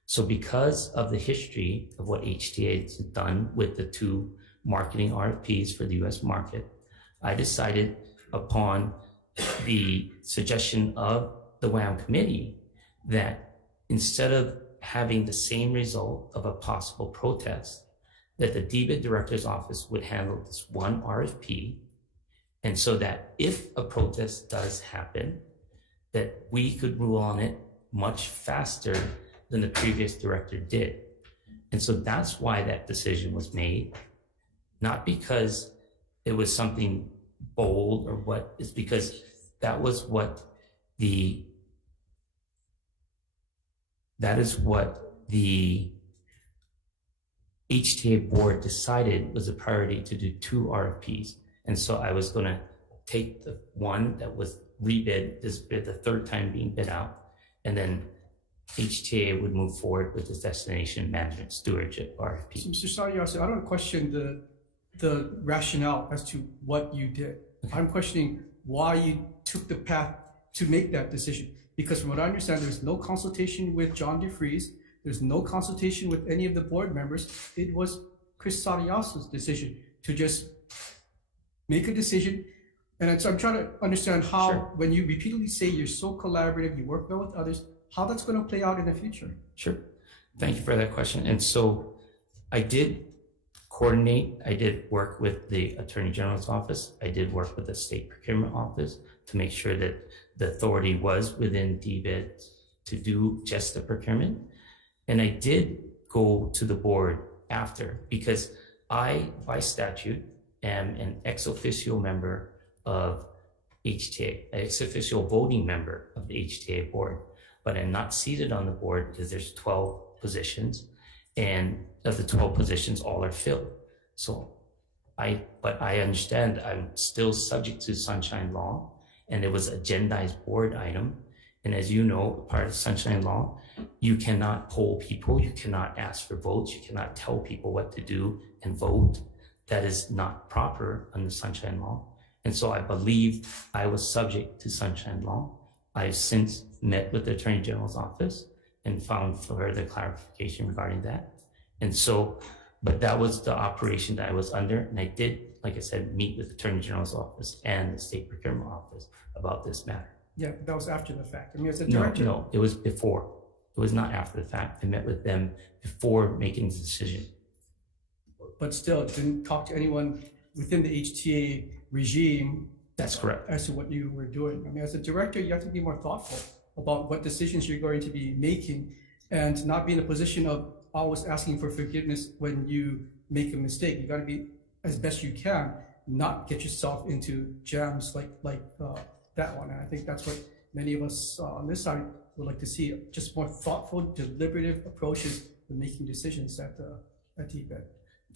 So because of the history of what HTA has done with the 2 marketing RFPs for the US market, I decided upon the suggestion of the WAM committee that instead of having the same result of a possible protest, that the DBID Director's Office would handle this 1 RFP, and so that if a protest does happen, that we could rule on it much faster than the previous director did. And so that's why that decision was made, not because it was something bold or what, it's because that is what the HTA board decided was a priority to do 2 RFPs. And so I was going to take the one that was rebid, this bid, the 3rd time being bid out, and then HTA would move forward with this Destination Management Stewardship RFP. So, Mr. Sariyasu, I don't question the rationale as to what you did. Okay. I'm questioning why you took the path to make that decision. Because from what I understand, there's no consultation with John DeFries. There's no consultation with any of the board members. It was Chris Sariyasu's decision to just make a decision. And so I'm trying to understand how, sure, when you repeatedly say you're so collaborative, you work well with others, how that's going to play out in the future. Sure. Thank you for that question. And so I did coordinate, I did work with the Attorney General's office. I did work with the State Procurement Office to make sure that the authority was within DBID to do just the procurement. And I did go to the board after, because I, by statute, am an ex officio member of HTA, an ex officio voting member of the HTA board, but I'm not seated on the board because there's 12 positions, and of the 12 positions, all are filled. So but I understand I'm still subject to Sunshine Law, and it was an agendized board item. And as you know, part of Sunshine Law, you cannot poll people, you cannot ask for votes, you cannot tell people what to do and vote. That is not proper under Sunshine Law. And so I believe I was subject to Sunshine Law. I've since met with the Attorney General's office and found further clarification regarding that. And so, but that was the operation that I was under. And I did, like I said, meet with the Attorney General's office and the State Procurement Office about this matter. Yeah, but that was after the fact. I mean, as a director. No, it was before. It was not after the fact. I met with them before making the decision. But still, didn't talk to anyone within the HTA regime. That's correct. As to what you were doing. I mean, as a director, you have to be more thoughtful about what decisions you're going to be making and not be in a position of always asking for forgiveness when you make a mistake. You got to be, as best you can, not get yourself into jams like that one. And I think that's what many of us on this side would like to see, just more thoughtful, deliberative approaches in making decisions at DBED.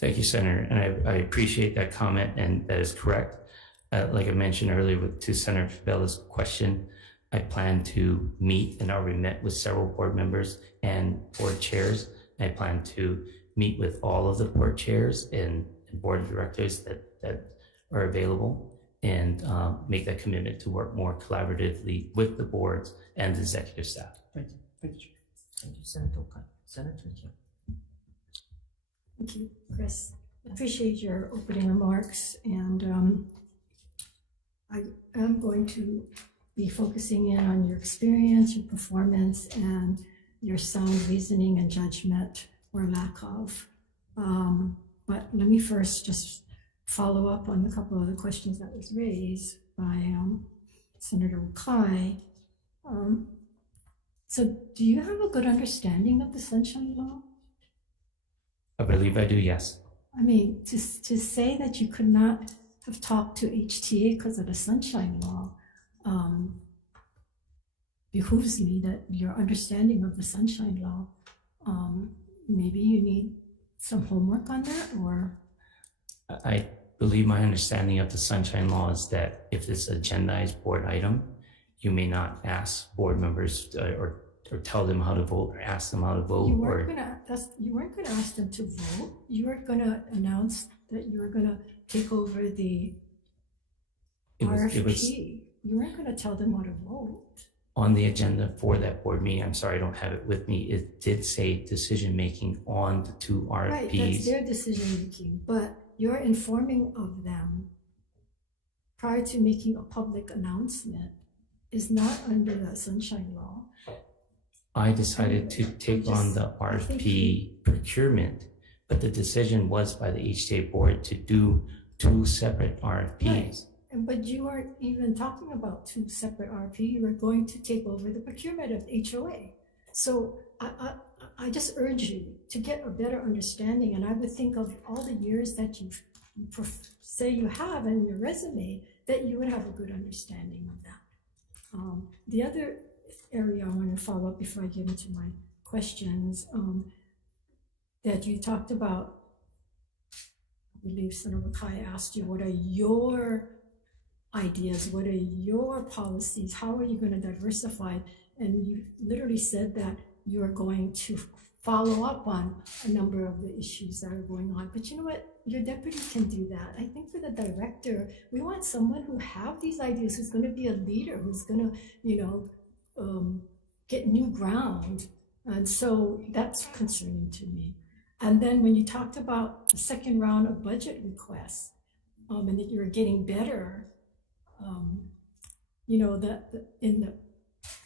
Thank you, Senator, and I appreciate that comment, and that is correct. Like I mentioned earlier to Senator Fabella's question, I plan to meet and already met with several board members and board chairs. I plan to meet with all of the board chairs and board of directors that are available and make that commitment to work more collaboratively with the boards and the executive staff. Thank you. Thank you, Chair. Thank you, Senator Kai. Senator Kim. Thank you, Chris. Appreciate your opening remarks, and I am going to be focusing in on your experience, your performance, and your sound reasoning and judgment or lack of. But let me first just follow up on a couple of the questions that was raised by Senator Kai. So do you have a good understanding of the Sunshine Law? I believe I do, yes. I mean, to say that you could not have talked to HTA because of the Sunshine Law behooves me that your understanding of the Sunshine Law, maybe you need some homework on that, or? I believe my understanding of the Sunshine Law is that if it's an agendized board item, you may not ask board members or tell them how to vote or ask them how to vote. You weren't gonna ask them to vote. You were gonna announce that you were gonna take over the RFP. You weren't gonna tell them how to vote. On the agenda for that board meeting, I'm sorry, I don't have it with me. It did say decision-making on the two RFPs. Right, that's their decision-making, but you're informing of them prior to making a public announcement is not under the Sunshine Law. I decided to take on the RFP procurement, but the decision was by the HTA board to do two separate RFPs. Right. But you weren't even talking about two separate RFP. You were going to take over the procurement of HOA. So I just urge you to get a better understanding. And I would think of all the years that you say you have in your resume, that you would have a good understanding of that. The other area I want to follow up before I get into my questions, that you talked about, I believe Senator Kai asked you, what are your ideas? What are your policies? How are you going to diversify? And you literally said that you are going to follow up on a number of the issues that are going on. But you know what? Your deputy can do that. I think for the director, we want someone who have these ideas, who's going to be a leader, who's going to, get new ground. And so that's concerning to me. And then when you talked about the second round of budget requests, and that you were getting better,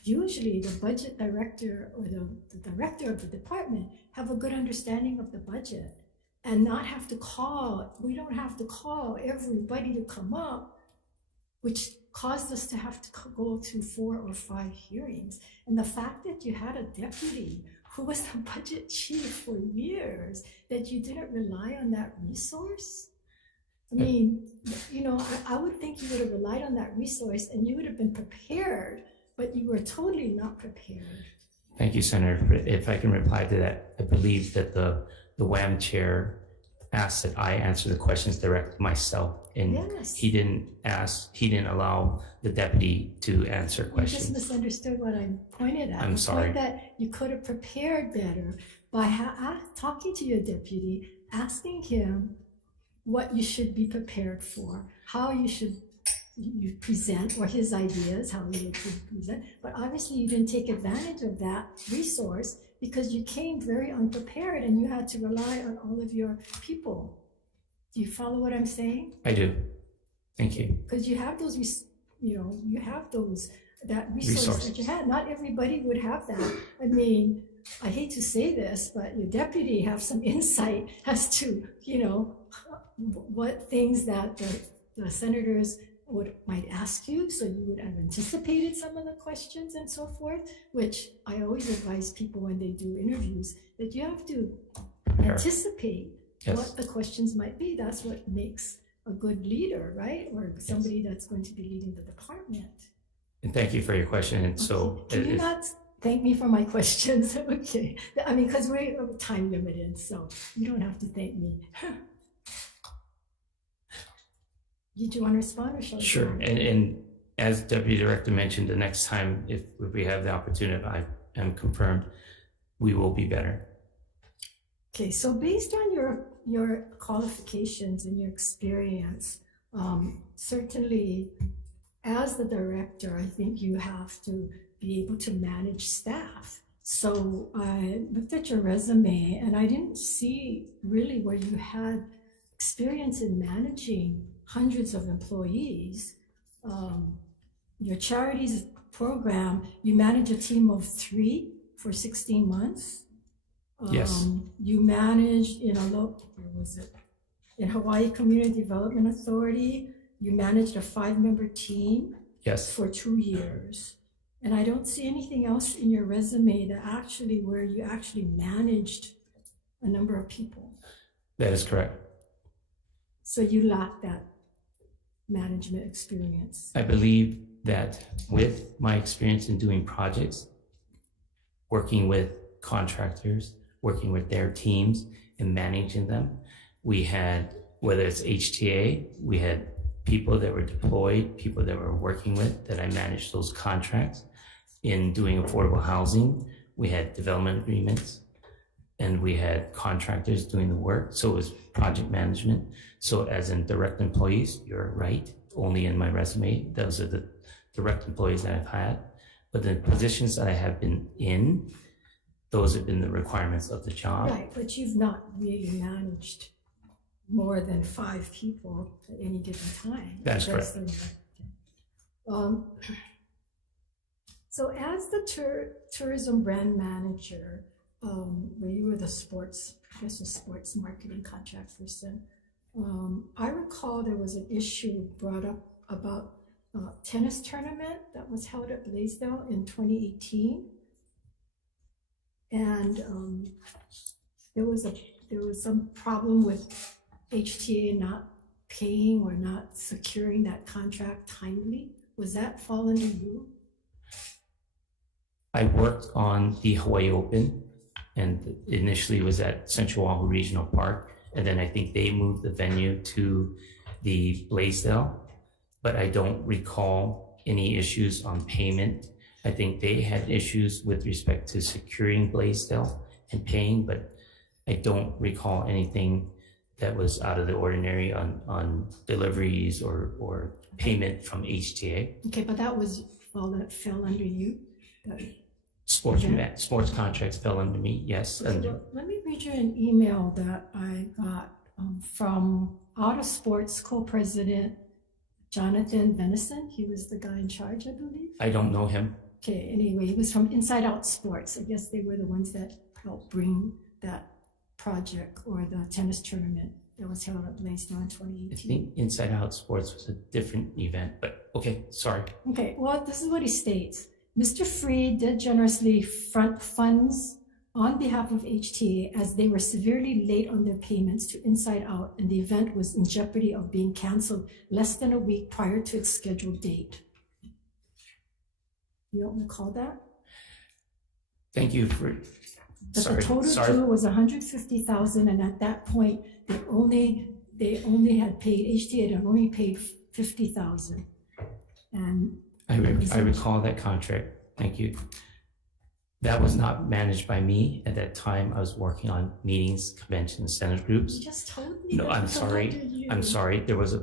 usually the budget director or the director of the department have a good understanding of the budget and not have to call. We don't have to call everybody to come up, which caused us to have to go to 4 or 5 hearings. And the fact that you had a deputy who was the budget chief for years, that you didn't rely on that resource. I mean, I would think you would have relied on that resource and you would have been prepared, but you were totally not prepared. Thank you, Senator. If I can reply to that, I believe that the WAM chair asked that I answer the questions directly myself, and yes. he didn't allow the deputy to answer questions. You just misunderstood what I pointed at. I'm sorry. The point that you could have prepared better by talking to your deputy, asking him what you should be prepared for, how you should present, or his ideas, how you would present. But obviously you didn't take advantage of that resource because you came very unprepared and you had to rely on all of your people. Do you follow what I'm saying? I do. Thank you. Because you have those, that resource that you had. Not everybody would have that. I mean, I hate to say this, but your deputy have some insight as to, what things that the senators might ask you, so you would have anticipated some of the questions and so forth, which I always advise people when they do interviews, that you have to anticipate what the questions might be. That's what makes a good leader, right? Or somebody that's going to be leading the department. And thank you for your question. And so, can you not thank me for my questions? Okay. I mean, because we're time limited, so you don't have to thank me. Did you want to respond or shall I? Sure. And as Deputy Director mentioned, the next time, if we have the opportunity, I am confirmed, we will be better. Okay, so based on your qualifications and your experience, certainly as the director, I think you have to be able to manage staff. So I looked at your resume and I didn't see really where you had experience in managing hundreds of employees. Your charities program, you manage a team of 3 for 16 months. Yes. You managed in in Hawaii Community Development Authority, you managed a 5-member team. Yes. For 2 years. And I don't see anything else in your resume where you actually managed a number of people. That is correct. So you lack that management experience. I believe that with my experience in doing projects, working with contractors, working with their teams and managing them, we had, whether it's HTA, we had people that were deployed, people that we're working with, that I managed those contracts. In doing affordable housing, we had development agreements and we had contractors doing the work. So it was project management. So as in direct employees, you're right, only in my resume, those are the direct employees that I've had. But the positions that I have been in, those have been the requirements of the job. Right, but you've not really managed more than 5 people at any given time. That's correct. So as the tourism brand manager, where you were the sports marketing contract person, I recall there was an issue brought up about a tennis tournament that was held at Blaisdell in 2018. And there was some problem with HTA not paying or not securing that contract timely. Was that fall under you? I worked on the Hawaii Open, and initially it was at Central Oahu Regional Park, and then I think they moved the venue to the Blaisdell, but I don't recall any issues on payment. I think they had issues with respect to securing Blaisdell and paying, but I don't recall anything that was out of the ordinary on deliveries or payment from HTA. Okay, but that was all that fell under you? Sports contracts fell under me, yes. So let me read you an email that I got from Auto Sports co-president Jonathan Venison. He was the guy in charge, I believe. I don't know him. Okay, anyway, he was from Inside Out Sports. I guess they were the ones that helped bring that project or the tennis tournament that was held at Blaisdell in 2018. I think Inside Out Sports was a different event, but okay, sorry. Okay, well, this is what he states. Mr. Freed did generously front funds on behalf of HTA as they were severely late on their payments to Inside Out, and the event was in jeopardy of being canceled less than a week prior to its scheduled date. You don't recall that? Thank you for. But the total due was $150,000, and at that point, they only had paid, HTA had only paid $50,000. And I recall that contract. Thank you. That was not managed by me. At that time, I was working on meetings, conventions, Senate groups. You just told me. No, I'm sorry. I'm sorry. There was a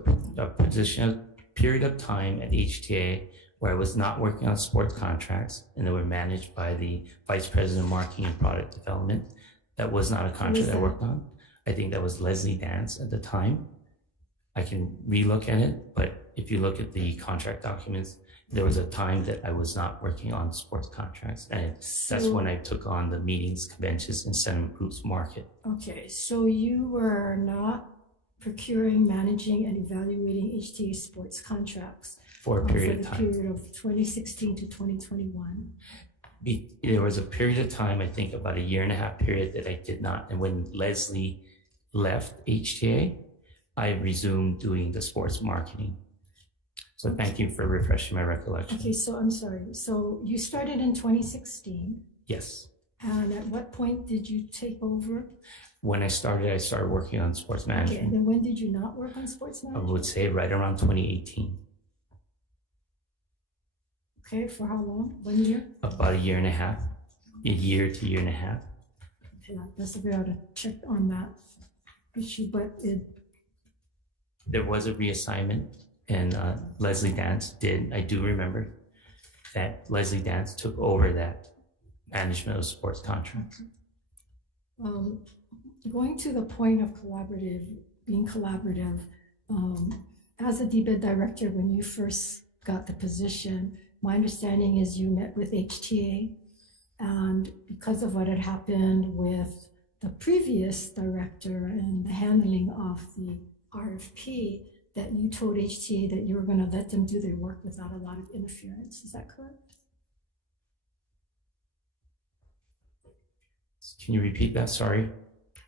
period of time at HTA where I was not working on sports contracts, and they were managed by the Vice President of Marketing and Product Development. That was not a contract I worked on. I think that was Leslie Dance at the time. I can relook at it, but if you look at the contract documents, there was a time that I was not working on sports contracts, and that's when I took on the meetings, conventions, and Senate groups market. Okay, so you were not procuring, managing, and evaluating HTA sports contracts for a period of time. For the period of 2016 to 2021. There was a period of time, I think about a 1.5 year period that I did not. And when Leslie left HTA, I resumed doing the sports marketing. So thank you for refreshing my recollection. Okay, so I'm sorry. So you started in 2016. Yes. And at what point did you take over? When I started working on sports management. Okay, and then when did you not work on sports management? I would say right around 2018. Okay, for how long? 1 year? About a year and a half, a year to year and a half. Yeah, that's a bit out of check on that issue, but There was a reassignment, and Leslie Dance did. I do remember that Leslie Dance took over that management of sports contracts. Going to the point of being collaborative, as a DBED director, when you first got the position, my understanding is you met with HTA, and because of what had happened with the previous director and the handling of the RFP, that you told HTA that you were going to let them do their work without a lot of interference. Is that correct? Can you repeat that? Sorry.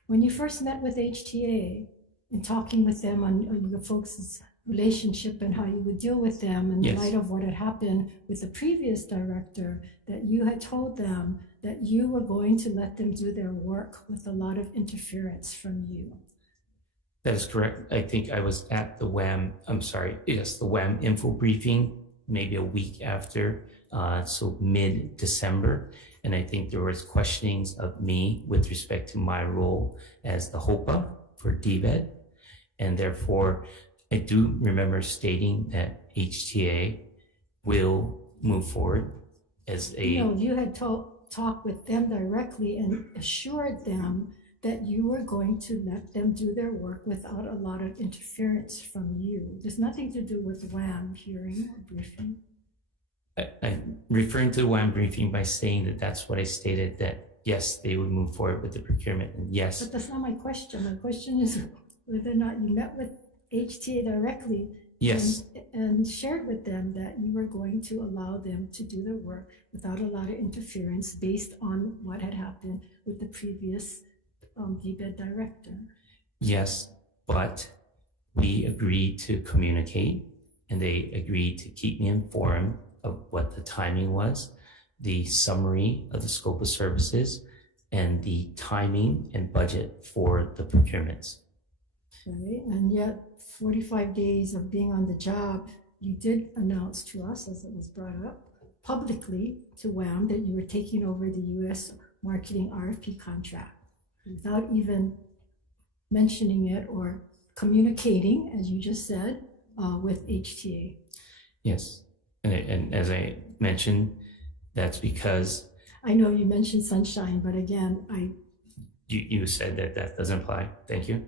When you first met with HTA and talking with them on your folks' relationship and how you would deal with them in Yes. light of what had happened with the previous director, that you had told them that you were going to let them do their work with a lot of interference from you. That is correct. I think I was at the WAM, the WAM info briefing, maybe a week after, so mid-December. And I think there was questionings of me with respect to my role as the HOPA for DBED. And therefore, I do remember stating that HTA will move forward as a... You had talked with them directly and assured them that you were going to let them do their work without a lot of interference from you. There's nothing to do with WAM hearing or briefing. I'm referring to the WAM briefing by saying that that's what I stated, that yes, they would move forward with the procurement, and yes. But that's not my question. My question is whether or not you met with HTA directly. Yes. And shared with them that you were going to allow them to do their work without a lot of interference based on what had happened with the previous DBED director. Yes, but we agreed to communicate, and they agreed to keep me informed of what the timing was, the summary of the scope of services, and the timing and budget for the procurements. Right, and yet 45 days of being on the job, you did announce to us, as it was brought up publicly to WAM, that you were taking over the U.S. marketing RFP contract without even mentioning it or communicating, as you just said, with HTA. Yes, and as I mentioned, that's because... I know you mentioned sunshine, but again, You said that that doesn't apply. Thank you.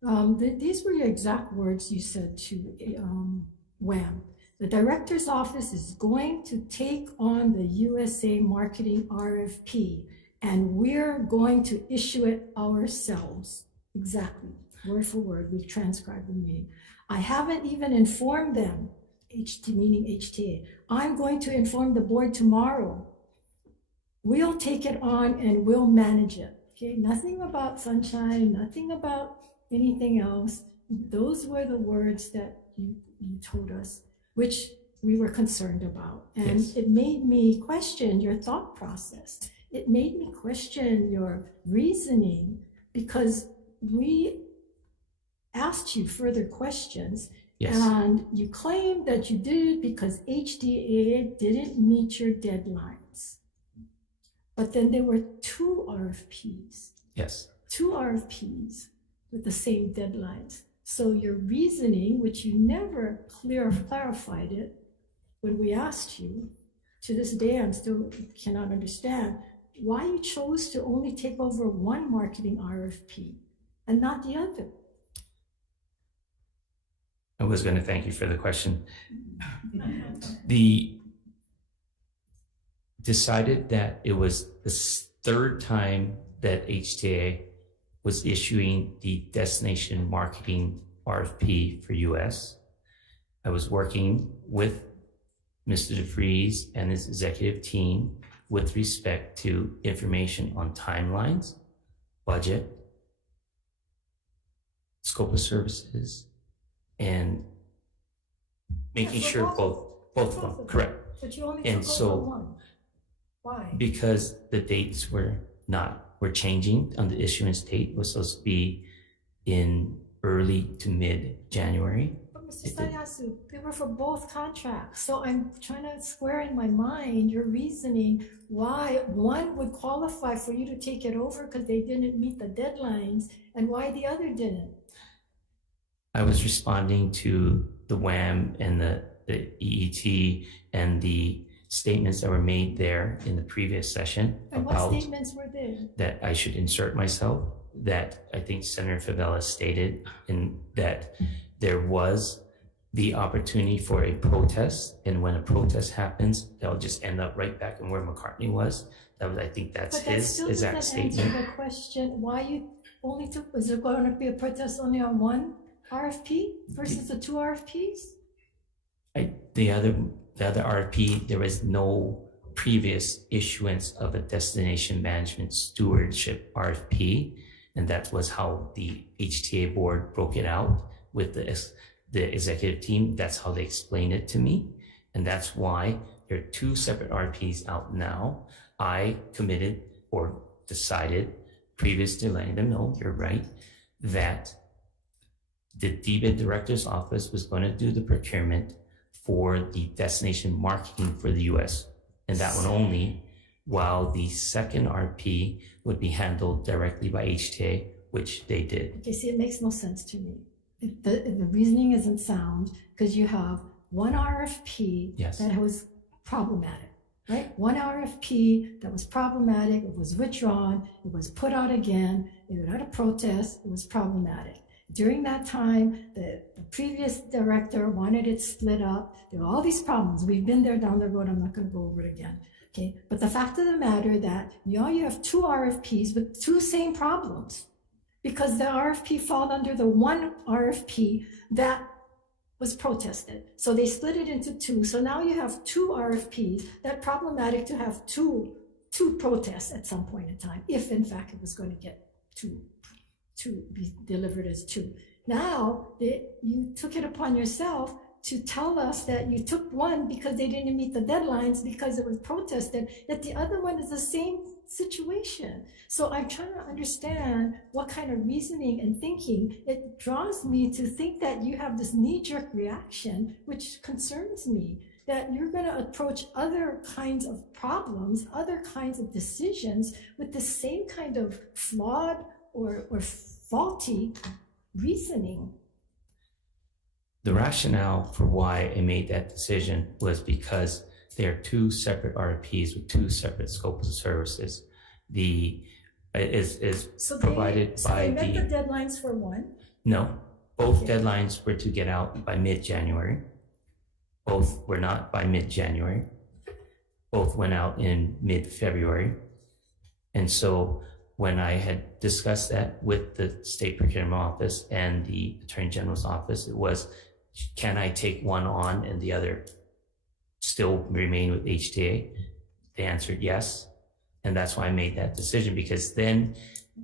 These were your exact words you said to WAM. The director's office is going to take on the USA marketing RFP, and we're going to issue it ourselves. Exactly, word for word, we've transcribed the meeting. I haven't even informed them, meaning HTA. I'm going to inform the board tomorrow. We'll take it on and we'll manage it. Okay, nothing about sunshine, nothing about anything else. Those were the words that you told us, which we were concerned about. And yes. It made me question your thought process. It made me question your reasoning, because we asked you further questions. Yes. And you claimed that you did it because HDA didn't meet your deadlines. But then there were 2 RFPs. Yes. 2 RFPs with the same deadlines. So your reasoning, which you never clarified it when we asked you, to this day I still cannot understand why you chose to only take over one marketing RFP and not the other. I was going to thank you for the question. The decided that it was the 3rd time that HTA was issuing the destination marketing RFP for US. I was working with Mr. DeFries and his executive team with respect to information on timelines, budget, scope of services, and making sure both of them, correct. But you only And took so, over one. Why? Because the dates were changing on the issuance date, was supposed to be in early to mid-January. Mr. Sayasu, they were for both contracts. So I'm trying to square in my mind your reasoning why one would qualify for you to take it over because they didn't meet the deadlines and why the other didn't. I was responding to the WAM and the EET and the statements that were made there in the previous session And what about statements were there? that I should insert myself, that I think Senator Favela stated, and that there was the opportunity for a protest, and when a protest happens, they'll just end up right back in where McCartney was. That was, I think that's But that his still exact doesn't answer statement. the question why you only took, was there going to be a protest only on one RFP versus the two RFPs? The other RFP, there was no previous issuance of a destination management stewardship RFP, and that was how the HTA board broke it out with the executive team. That's how they explained it to me, and that's why there are two separate RFPs out now. I committed or decided, previous to letting them know, you're right, that the DBID director's office was going to do the procurement for the destination marketing for the US, and that one only, while the second RP would be handled directly by HTA, which they did. Okay, see, it makes no sense to me. The reasoning isn't sound because you have one RFP that was problematic, right? One RFP that was problematic, it was withdrawn, it was put out again, it had a protest, it was problematic. During that time, the previous director wanted it split up. There were all these problems. We've been there down the road. I'm not going to go over it again. Okay, but the fact of the matter that you have two RFPs with two same problems because the RFP fall under the one RFP that was protested. So they split it into two. So now you have two RFPs. That's problematic to have two protests at some point in time, if in fact it was going to get to be delivered as two. Now, you took it upon yourself to tell us that you took one because they didn't meet the deadlines because it was protested, that the other one is the same situation. So I'm trying to understand what kind of reasoning and thinking. It draws me to think that you have this knee-jerk reaction, which concerns me, that you're going to approach other kinds of problems, other kinds of decisions with the same kind of flawed or faulty reasoning. The rationale for why I made that decision was because there are two separate RFPs with two separate scopes of services. Is provided by they met the deadlines for one? No, both deadlines were to get out by mid-January. Both were not by mid-January. Both went out in mid-February. And so when I had discussed that with the State Procurement Office and the Attorney General's office, it was, can I take one on and the other still remain with HTA? They answered yes. And that's why I made that decision, because then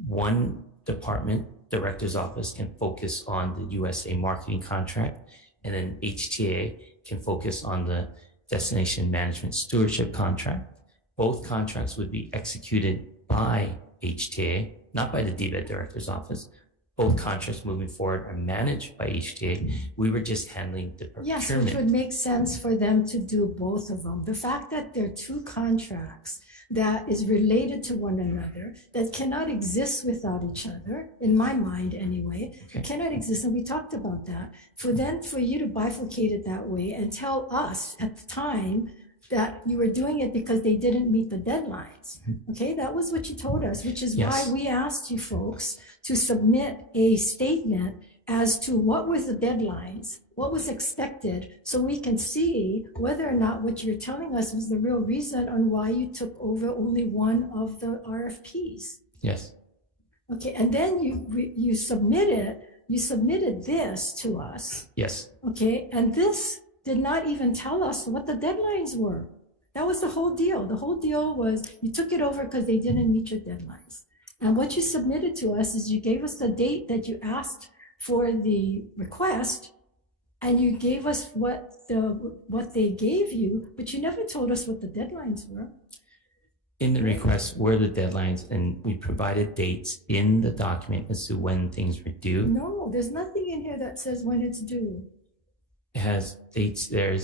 one department, director's office, can focus on the USA marketing contract, and then HTA can focus on the destination management stewardship contract. Both contracts would be executed by HTA, not by the DBED director's office. Both contracts moving forward are managed by HTA. We were just handling the procurement. Yes, which would make sense for them to do both of them. The fact that there are two contracts that is related to one another, that cannot exist without each other, in my mind anyway, cannot exist, and we talked about that. For you to bifurcate it that way and tell us at the time that you were doing it because they didn't meet the deadlines. Okay, that was what you told us, which is why we asked you folks to submit a statement as to what was the deadlines, what was expected, so we can see whether or not what you're telling us was the real reason on why you took over only one of the RFPs. Yes. Okay, and then you submitted this to us. Yes. Okay, and this did not even tell us what the deadlines were. That was the whole deal. The whole deal was you took it over because they didn't meet your deadlines. And what you submitted to us is you gave us the date that you asked for the request, and you gave us what they gave you, but you never told us what the deadlines were. In the request were the deadlines, and we provided dates in the document as to when things were due. No, there's nothing in here that says when it's due. It has dates there.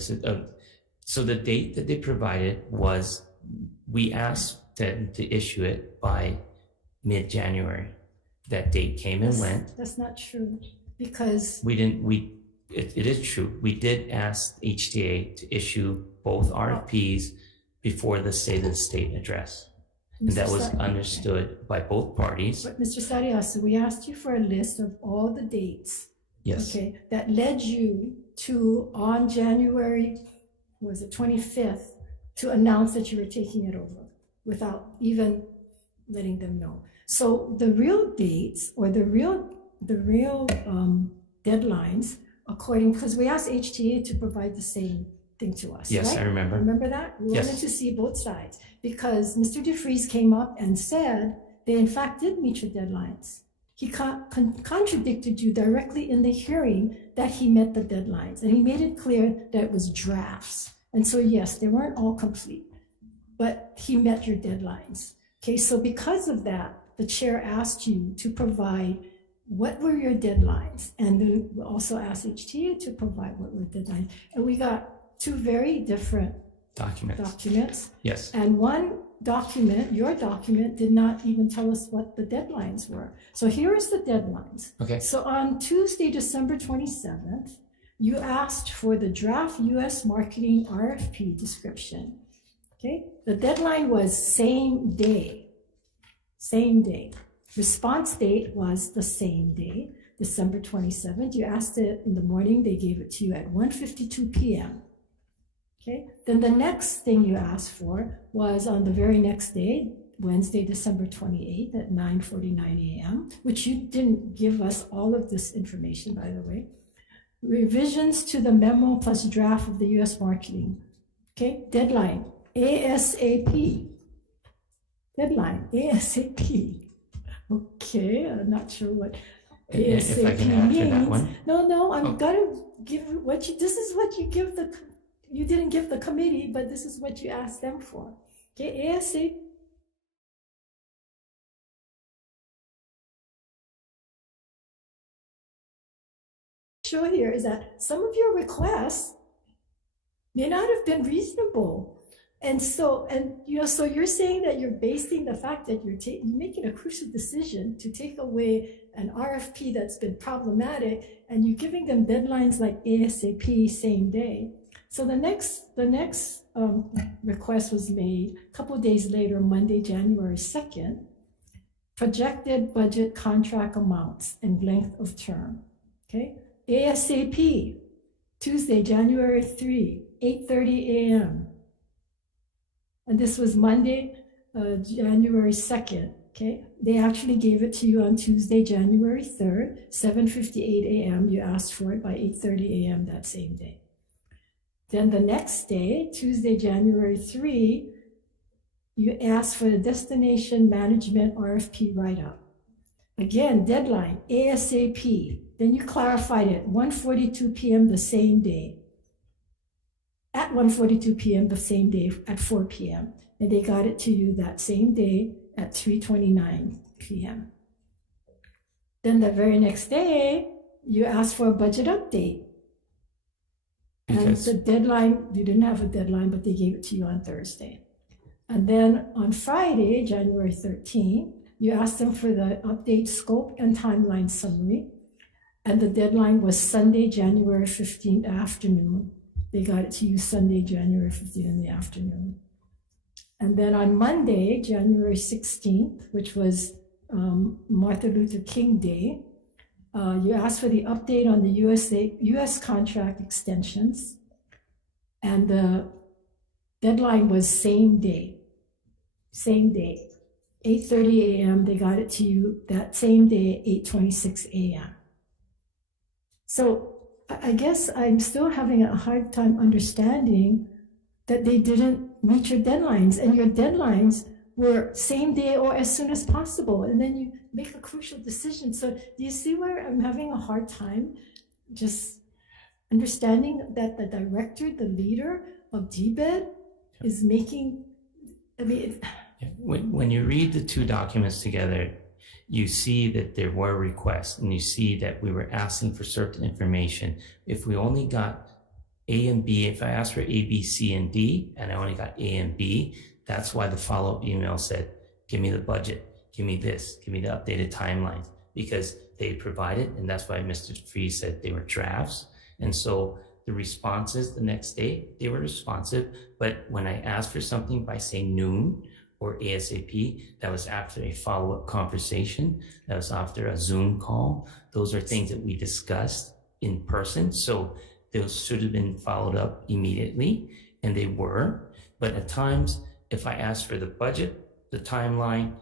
So the date that they provided was, we asked them to issue it by mid-January. That date came and went. That's not true, because It is true. We did ask HTA to issue both RFPs before the State of the State address. And that was understood by both parties. But Mr. Sariasu, we asked you for a list of all the dates. Yes. Okay, that led you to, on January, was it 25th, to announce that you were taking it over without even letting them know. So the real dates, or the real deadlines, according, because we asked HTA to provide the same thing to us. Yes, right? I remember. Remember that? We wanted to see both sides, because Mr. DeFries came up and said they in fact did meet your deadlines. He contradicted you directly in the hearing that he met the deadlines, and he made it clear that it was drafts. And so yes, they weren't all complete, but he met your deadlines. Okay, so because of that, the chair asked you to provide what were your deadlines, and then we also asked HTA to provide what were deadlines. And we got two very different documents. Yes. And one document, your document, did not even tell us what the deadlines were. So here is the deadlines. Okay. So on Tuesday, December 27th, you asked for the draft US marketing RFP description. Okay. The deadline was same day. Same day. Response date was the same day, December 27th. You asked it in the morning. They gave it to you at 1:52 p.m. Okay. Then the next thing you asked for was on the very next day, Wednesday, December 28th at 9:49 a.m., which you didn't give us all of this information, by the way. Revisions to the memo plus draft of the U.S. marketing. Okay. Deadline, ASAP. Deadline, ASAP. Okay, I'm not sure what If I can ASAP answer that means. one. No, I'm gonna give what you, this is what you give the, you didn't give the committee, but this is what you asked them for. Okay, ASAP. Show here is that some of your requests may not have been reasonable. And so, so you're saying that you're basing the fact that you're making a crucial decision to take away an RFP that's been problematic, and you're giving them deadlines like ASAP, same day. So the next request was made a couple of days later, Monday, January 2nd, projected budget contract amounts and length of term. Okay, ASAP, Tuesday, January 3, 8:30 a.m. And this was Monday, January 2nd, okay? They actually gave it to you on Tuesday, January 3rd, 7:58 a.m. You asked for it by 8:30 a.m. that same day. Then the next day, Tuesday, January 3, you asked for the destination management RFP write-up. Again, deadline, ASAP. Then you clarified it, 1:42 p.m. the same day. At 1:42 p.m. the same day at 4 p.m. And they got it to you that same day at 3:29 p.m. Then the very next day, you asked for a budget update. And the deadline, you didn't have a deadline, but they gave it to you on Thursday. And then on Friday, January 13, you asked them for the update scope and timeline summary. And the deadline was Sunday, January 15th afternoon. They got it to you Sunday, January 15th in the afternoon. And then on Monday, January 16th, which was Martin Luther King Day, you asked for the update on the US contract extensions. And the deadline was same day, 8:30 a.m. They got it to you that same day, 8:26 a.m. So I guess I'm still having a hard time understanding that they didn't meet your deadlines, and your deadlines were same day or as soon as possible, and then you make a crucial decision. So do you see where I'm having a hard time just understanding that the director, the leader of DBED is making, I mean... When you read the two documents together, you see that there were requests, and you see that we were asking for certain information. If we only got A and B, if I asked for A, B, C, and D, and I only got A and B, that's why the follow-up email said, give me the budget, give me this, give me the updated timelines, because they provided, and that's why Mr. DeFries said they were drafts. And so the responses the next day, they were responsive, but when I asked for something by say noon or ASAP, that was after a follow-up conversation, that was after a Zoom call. Those are things that we discussed in person. So those should have been followed up immediately, and they were. But at times, if I asked for the budget, the timeline,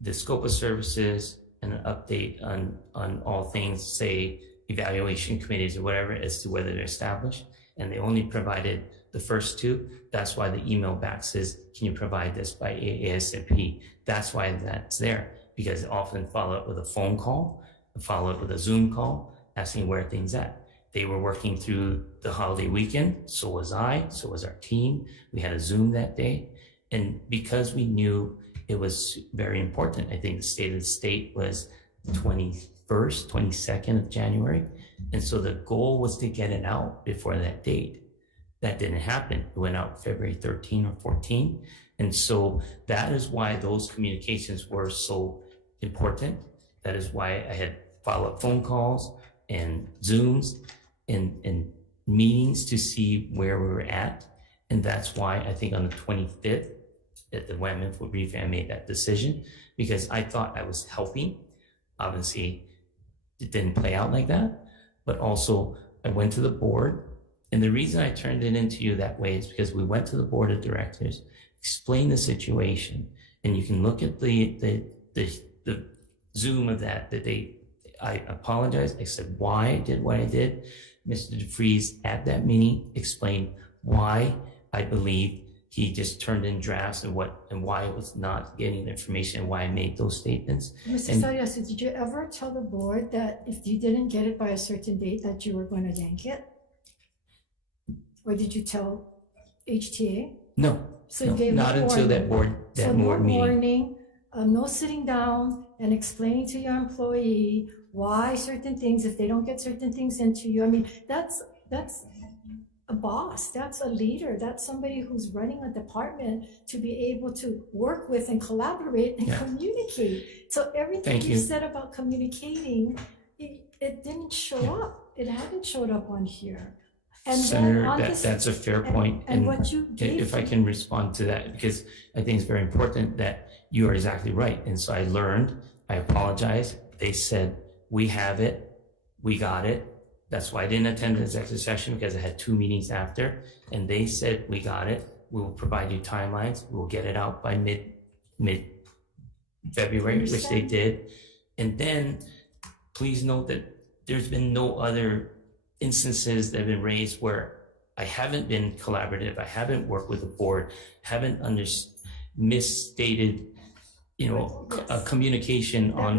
the scope of services, and an update on all things, say evaluation committees or whatever, as to whether they're established, and they only provided the first two, that's why the email back says, can you provide this by ASAP? That's why that's there, because often follow up with a phone call, follow up with a Zoom call, asking where things at. They were working through the holiday weekend. So was I, so was our team. We had a Zoom that day. And because we knew it was very important, I think the state of the state was 21st, 22nd of January. And so the goal was to get it out before that date. That didn't happen. It went out February 13 or 14. And so that is why those communications were so important. That is why I had follow-up phone calls and Zooms and meetings to see where we were at. And that's why I think on the 25th at the Wetman briefing, I made that decision, because I thought I was helping. Obviously, it didn't play out like that. But also, I went to the board. And the reason I turned it into you that way is because we went to the board of directors, explained the situation, and you can look at the Zoom of that I apologized. I said why I did what I did. Mr. DeFries at that meeting explained why I believe he just turned in drafts and why I was not getting the information and why I made those statements. Mr. Sariasu, did you ever tell the board that if you didn't get it by a certain date that you were going to yank it? Or did you tell HTA? No, So no, you gave not until that board meeting. Warning, no sitting down and explaining to your employee why certain things, if they don't get certain things into you. I mean, that's a boss, that's a leader, that's somebody who's running a department to be able to work with and collaborate and communicate. So everything you said about communicating, it didn't show up. It hadn't showed up on here. And Senator, that's a fair point. And what you gave, if I can respond to that, because I think it's very important that you are exactly right. And so I learned, I apologize. They said, we have it, we got it. That's why I didn't attend the executive session, because I had 2 meetings after. And they said, we got it. We will provide you timelines. We'll get it out by mid-February, which they did. And then please note that there's been no other instances that have been raised where I haven't been collaborative, I haven't worked with the board, haven't misstated, a communication on.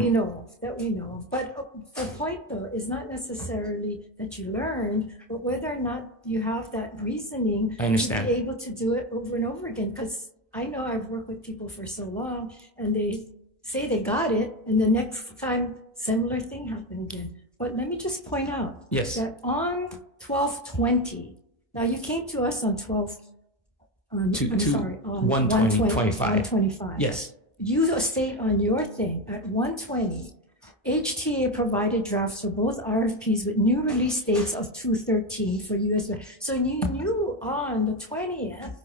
That we know. But the point though is not necessarily that you learned, but whether or not you have that reasoning I understand. to be able to do it over and over again. Because I know I've worked with people for so long and they say they got it and the next time similar thing happened again. But let me just point out that on 12/20, now you came to us on 1/25. Yes. You state on your thing at 1/20, HTA provided drafts for both RFPs with new release dates of 2/13 for US. So you knew on the 20th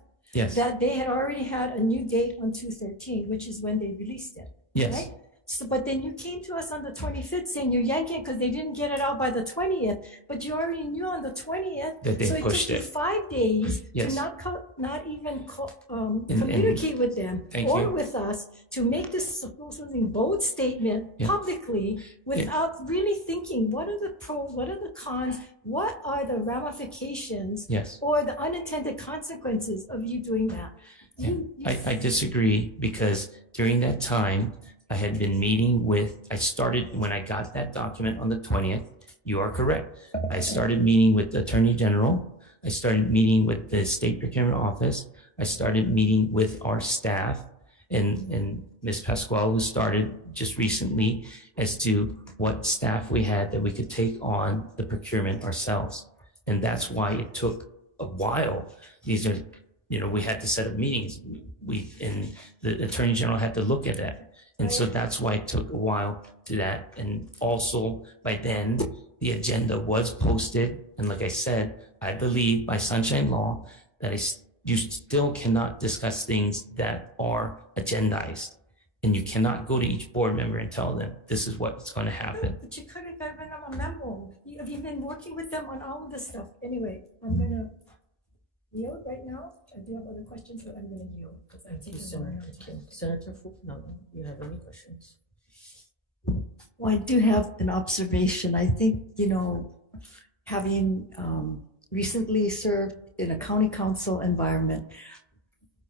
that they had already had a new date on 2/13, which is when they released it. Yes. Right? So, but then you came to us on the 25th saying you're yanking it because they didn't get it out by the 20th, but you already knew on the 20th. That they so pushed it it. took you 5 days to not even communicate with them or with us to make this supposedly bold statement publicly without really thinking what are the pros, what are the cons, what are the ramifications or the unintended consequences of you doing that. I disagree, because during that time, I had been meeting I started, when I got that document on the 20th, you are correct. I started meeting with the Attorney General. I started meeting with the State Procurement Office. I started meeting with our staff and Ms. Pasquale, who started just recently, as to what staff we had that we could take on the procurement ourselves. And that's why it took a while. These are, we had to set up meetings. And the Attorney General had to look at that. And so that's why it took a while to that. And also by then the agenda was posted. And like I said, I believe by sunshine law that you still cannot discuss things that are agendized. And you cannot go to each board member and tell them this is what's going to happen. But you could have given them a memo. Have you been working with them on all of this stuff? Anyway, I'm gonna yield right now. I do have other questions, but I'm gonna yield because I'm taking Senator Fu, no, you have any questions? Well, I do have an observation. I think, having recently served in a county council environment,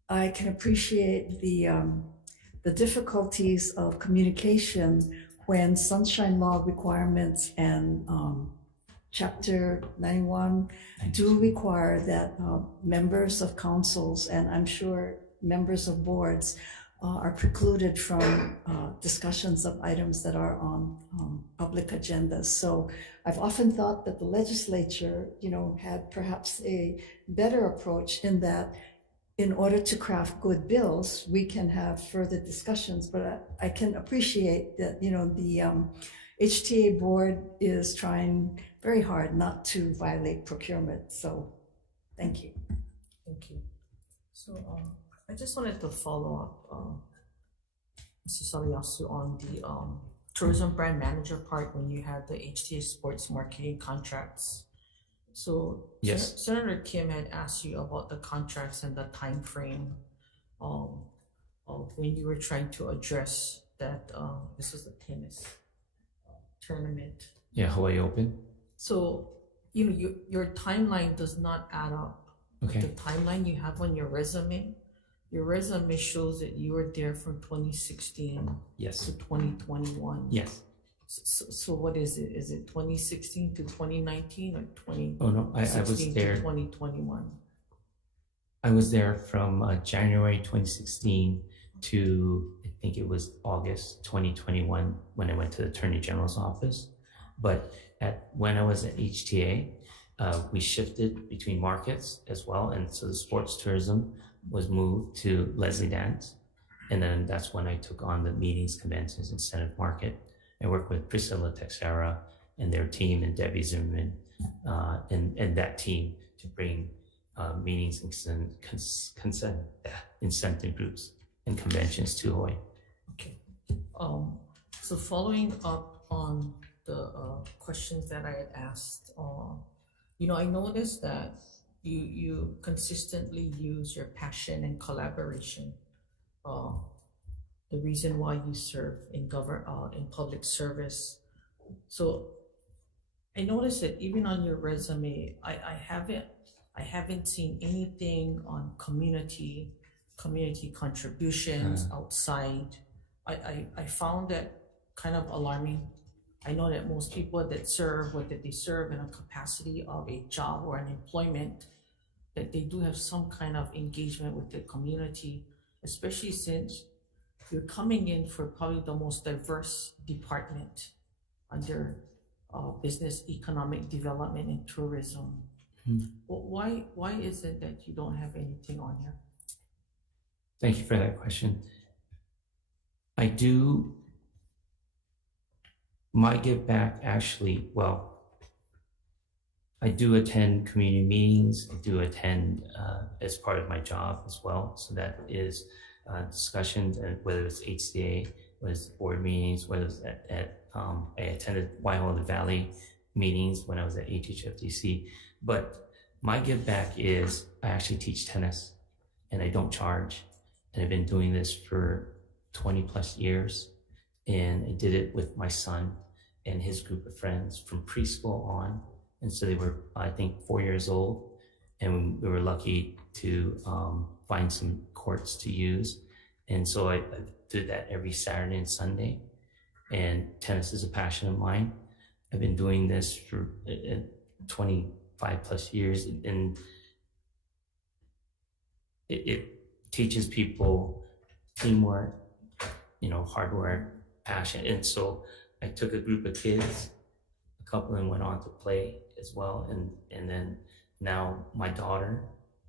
I can appreciate the difficulties of communication when sunshine law requirements and Chapter 91 do require that members of councils, and I'm sure members of boards, are precluded from discussions of items that are on public agendas. So I've often thought that the legislature, had perhaps a better approach in that in order to craft good bills, we can have further discussions, but I can appreciate that, the HTA board is trying very hard not to violate procurement. So thank you. Thank you. So I just wanted to follow up, Mr. Saliasu, on the tourism brand manager part when you had the HTA sports marketing contracts. So yes, Senator Kim had asked you about the contracts and the time frame of when you were trying to address that. This was the tennis tournament. Yeah, Hawaii Open. So your timeline does not add up. Okay. The timeline you have on your resume. Your resume shows that you were there from 2016 yes. to 2021. Yes. So what is it? Is it 2016 to 2019 or 2016 Oh no, I was there. to 2021? I was there from January 2016 to I think it was August 2021 when I went to the Attorney General's office. But when I was at HTA, we shifted between markets as well, and so the sports tourism was moved to Leslie Dance, and then that's when I took on the meetings, conventions, incentive market. I worked with Priscilla Texera and their team and Debbie Zimmerman and that team to bring meetings and incentive groups and conventions to Hawaii. Okay. So following up on the questions that I had asked, I noticed that you consistently use your passion and collaboration. The reason why you serve in public service. So I noticed that even on your resume, I haven't seen anything on community contributions outside. I found that kind of alarming. I know that most people that serve, whether they serve in a capacity of a job or an employment, that they do have some kind of engagement with the community, especially since you're coming in for probably the most diverse department under business, economic development, and tourism. Well, why is it that you don't have anything on here? Thank you for that question. My give back actually, I do attend community meetings. I do attend as part of my job as well. So that is discussions, and whether it's HCA, whether it's board meetings, whether it's I attended Waihoa Valley meetings when I was at HHFDC. But my give back is I actually teach tennis and I don't charge. And I've been doing this for 20 plus years. And I did it with my son and his group of friends from preschool on. And so they were, I think, 4 years old. And we were lucky to find some courts to use. And so I did that every Saturday and Sunday. And tennis is a passion of mine. I've been doing this for 25 plus years. And it teaches people teamwork, hard work, passion. And so I took a group of kids, a couple of them went on to play as well. And then now my daughter,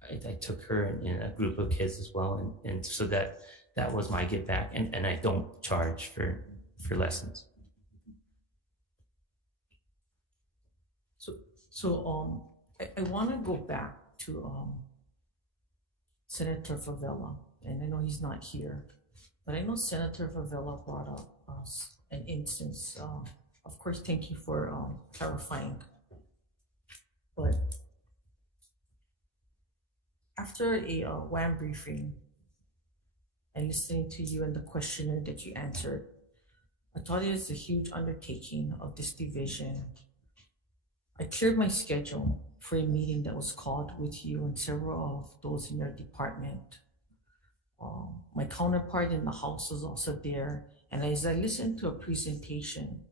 I took her in a group of kids as well, and so that was my give back, and I don't charge for lessons. So I want to go back to Senator Favela, and I know he's not here, but I know Senator Favela brought up an instance. Of course, thank you for clarifying. But after a WAM briefing and listening to you and the questionnaire that you answered, I thought it was a huge undertaking of this division. I cleared my schedule for a meeting that was called with you and several of those in your department. My counterpart in the House was also there, and as I listened to a presentation,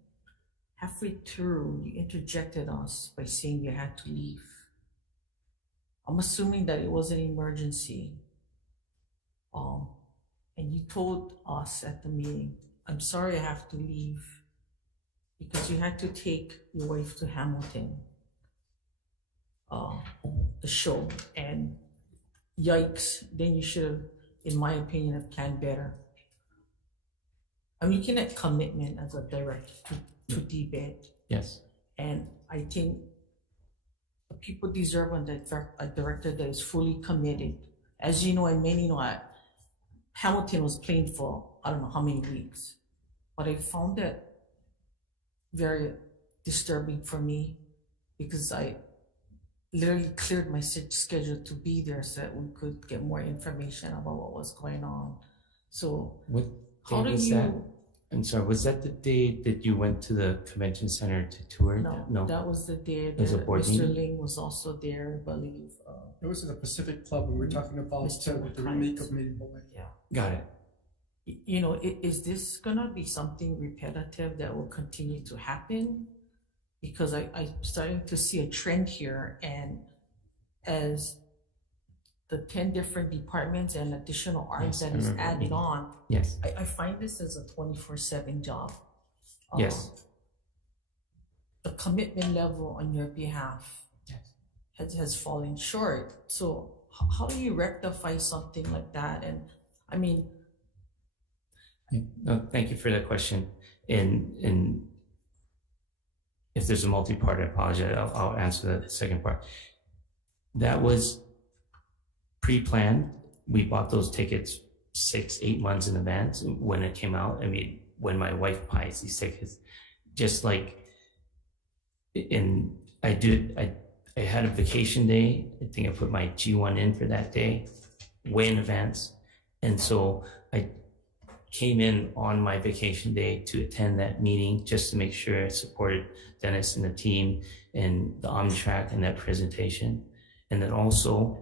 halfway through, you interjected us by saying you had to leave. I'm assuming that it was an emergency. And you told us at the meeting, I'm sorry I have to leave because you had to take your wife to Hamilton, the show, and yikes, then you should have, in my opinion, have planned better. I'm looking at commitment as a director to debate. Yes. And I think people deserve a director that is fully committed. As you know, and many know, Hamilton was playing for I don't know how many weeks, but I found that very disturbing for me because I literally cleared my schedule to be there so that we could get more information about what was going on. So What how day do was you? that? I'm sorry, was that the day that you went to the convention center to tour? No, that was the day It was a that board Mr. meeting? Ling was also there, I believe. It was at the Pacific Club, we were talking about the remake of Made in Hawaii. Yeah. Got it. You know, is this gonna be something repetitive that will continue to happen? Because I'm starting to see a trend here, and as the 10 different departments and additional arms Yes, I that is remember that added meeting. on, Yes. I find this as a 24/7 job. Yes. The commitment level on your behalf has fallen short. So how do you rectify something like that? And I mean, No, thank you for that question. And if there's a multi-part, I apologize. I'll answer the second part. That was pre-planned. We bought those tickets 6-8 months in advance when it came out. I mean, when my wife buys these tickets, just like, I had a vacation day. I think I put my G1 in for that day, way in advance. And so I came in on my vacation day to attend that meeting just to make sure I supported Dennis and the team and the Omnitrack and that presentation. And then also,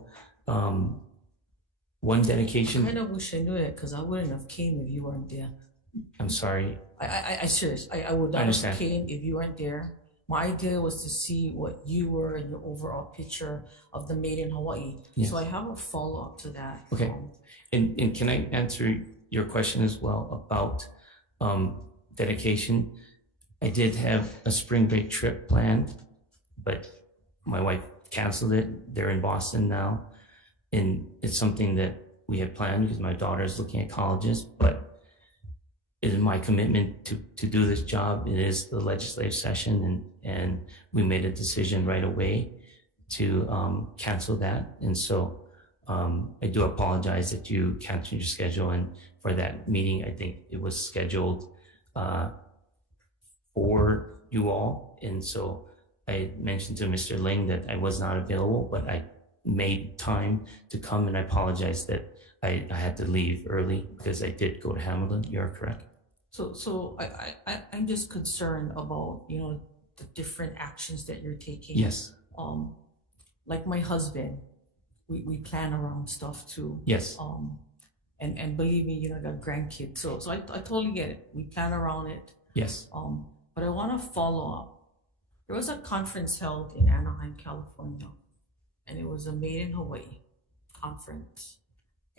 one dedication. I kind of wish I knew that because I wouldn't have came if you weren't there. I'm sorry. I serious. I would not have understand. came if you weren't there. My idea was to see what you were in your overall picture of the Made in Hawaii. Yes. So I have a follow-up to that. Okay. And can I answer your question as well about dedication? I did have a spring break trip planned, but my wife canceled it. They're in Boston now. And it's something that we had planned because my daughter is looking at colleges, but it is my commitment to do this job. It is the legislative session, and we made a decision right away to cancel that. And so I do apologize that you canceled your schedule. And for that meeting, I think it was scheduled for you all. And so I mentioned to Mr. Ling that I was not available, but I made time to come, and I apologize that I had to leave early because I did go to Hamilton. You're correct. So I'm just concerned about, you know, the different actions that you're taking. Yes. Like my husband, we plan around stuff too. Yes. And believe me, you know, I got grandkids. So I totally get it. We plan around it. Yes. But I want to follow up. There was a conference held in Anaheim, California, and it was a Made in Hawaii conference.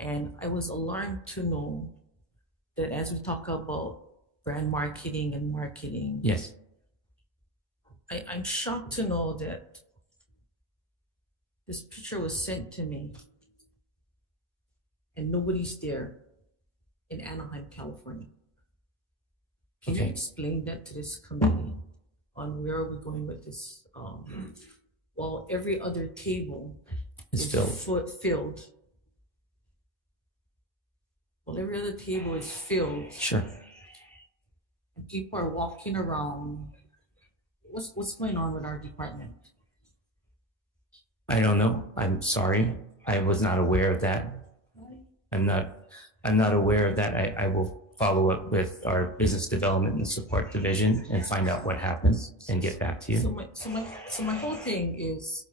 And I was alarmed to know that as we talk about brand marketing and marketing, Yes. I'm shocked to know that This picture was sent to me, and nobody's there in Anaheim, California. Can you Okay. explain that to this committee on where are we going with this? Well, every other table It's is filled. filled. Well, every other table is filled. Sure. And people are walking around. What's going on with our department? I don't know. I'm sorry. I was not aware of that. I'm not aware of that. I will follow up with our business development and support division and find out what happens and get back to you. So my whole thing is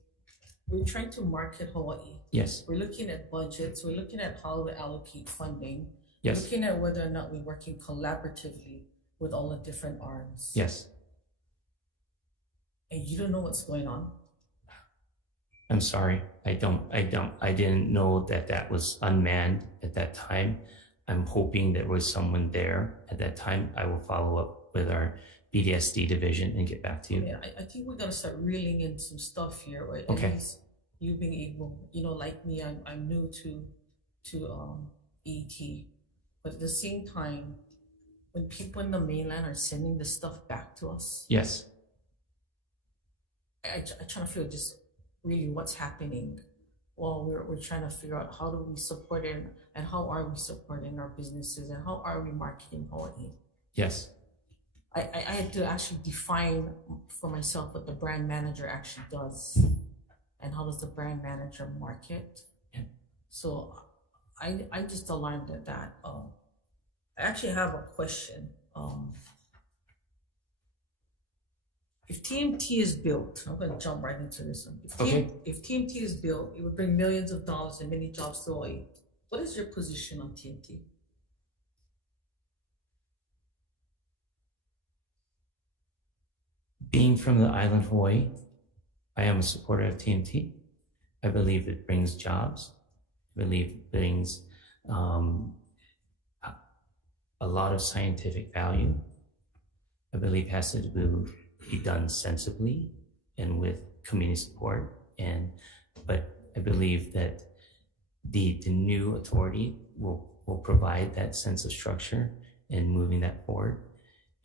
we're trying to market Hawaii. Yes. We're looking at budgets. We're looking at how to allocate funding. Yes. Looking at whether or not we're working collaboratively with all the different arms. Yes. And you don't know what's going on. I'm sorry. I didn't know that that was unmanned at that time. I'm hoping there was someone there at that time. I will follow up with our BDSD division and get back to you. Yeah, I think we gotta start reeling in some stuff here, right? Okay. At least you being able, like me, I'm new to EET, but at the same time, when people in the mainland are sending the stuff back to us, Yes. I try to feel just really what's happening while we're trying to figure out how do we support it and how are we supporting our businesses and how are we marketing Hawaii. Yes. I had to actually define for myself what the brand manager actually does and how does the brand manager market. Yeah. So I just alarmed at that. I actually have a question. If TMT is built, I'm going to jump right into this one. If TMT is built, it would bring millions of dollars and many jobs to Hawaii. What is your position on TMT? Being from the island of Hawaii, I am a supporter of TMT. I believe it brings jobs. I believe it brings a lot of scientific value. I believe it has to be done sensibly and with community support. But I believe that the new authority will provide that sense of structure and moving that forward.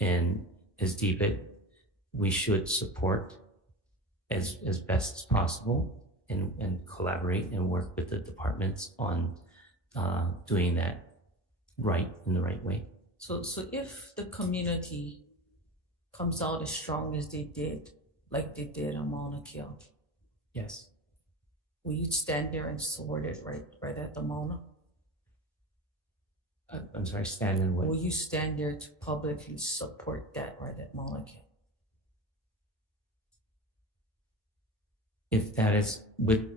And as DBIT, we should support as best as possible and collaborate and work with the departments on doing that right in the right way. So if the community comes out as strong as they did, like they did on Mauna Kea, Yes. will you stand there and support it right at the Mauna? I'm sorry, stand in what? Will you stand there to publicly support that right at Mauna Kea? If that is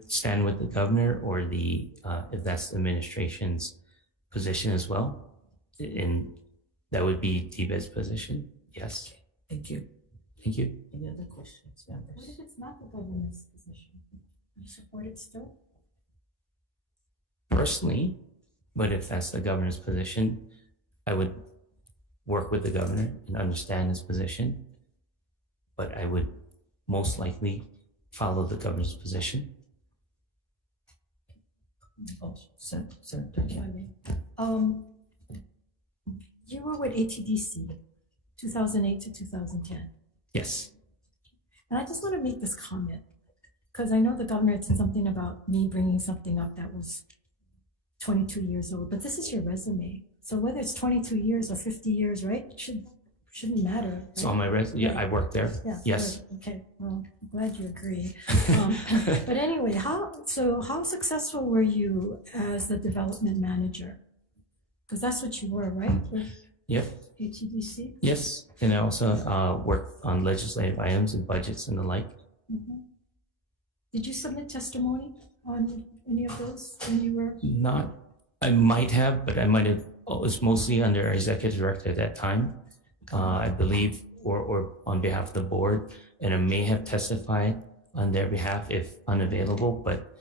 stand with the governor or if that's the administration's position as well, and that would be DBED's position, yes. Thank you. Thank you. Any other questions, members? What if it's not the governor's position? You support it still? Personally, but if that's the governor's position, I would work with the governor and understand his position, but I would most likely follow the governor's position. Oh, Senator. You were with ATDC 2008 to 2010. Yes. And I just want to make this comment because I know the governor had said something about me bringing something up that was 22 years old, but this is your resume. So whether it's 22 years or 50 years, right? Shouldn't matter. Right? It's on my resume. Yeah, I worked there. Yeah, yes. good. Okay. Well, I'm glad you agree. But anyway, how successful were you as the development manager? Because that's what you were, right? With Yep. ATDC? Yes. And I also worked on legislative items and budgets and the like. Mm-hmm. Did you submit testimony on any of those when you were? Not, I might have, but I might have, it was mostly under our executive director at that time, I believe, or on behalf of the board, and I may have testified on their behalf if unavailable, but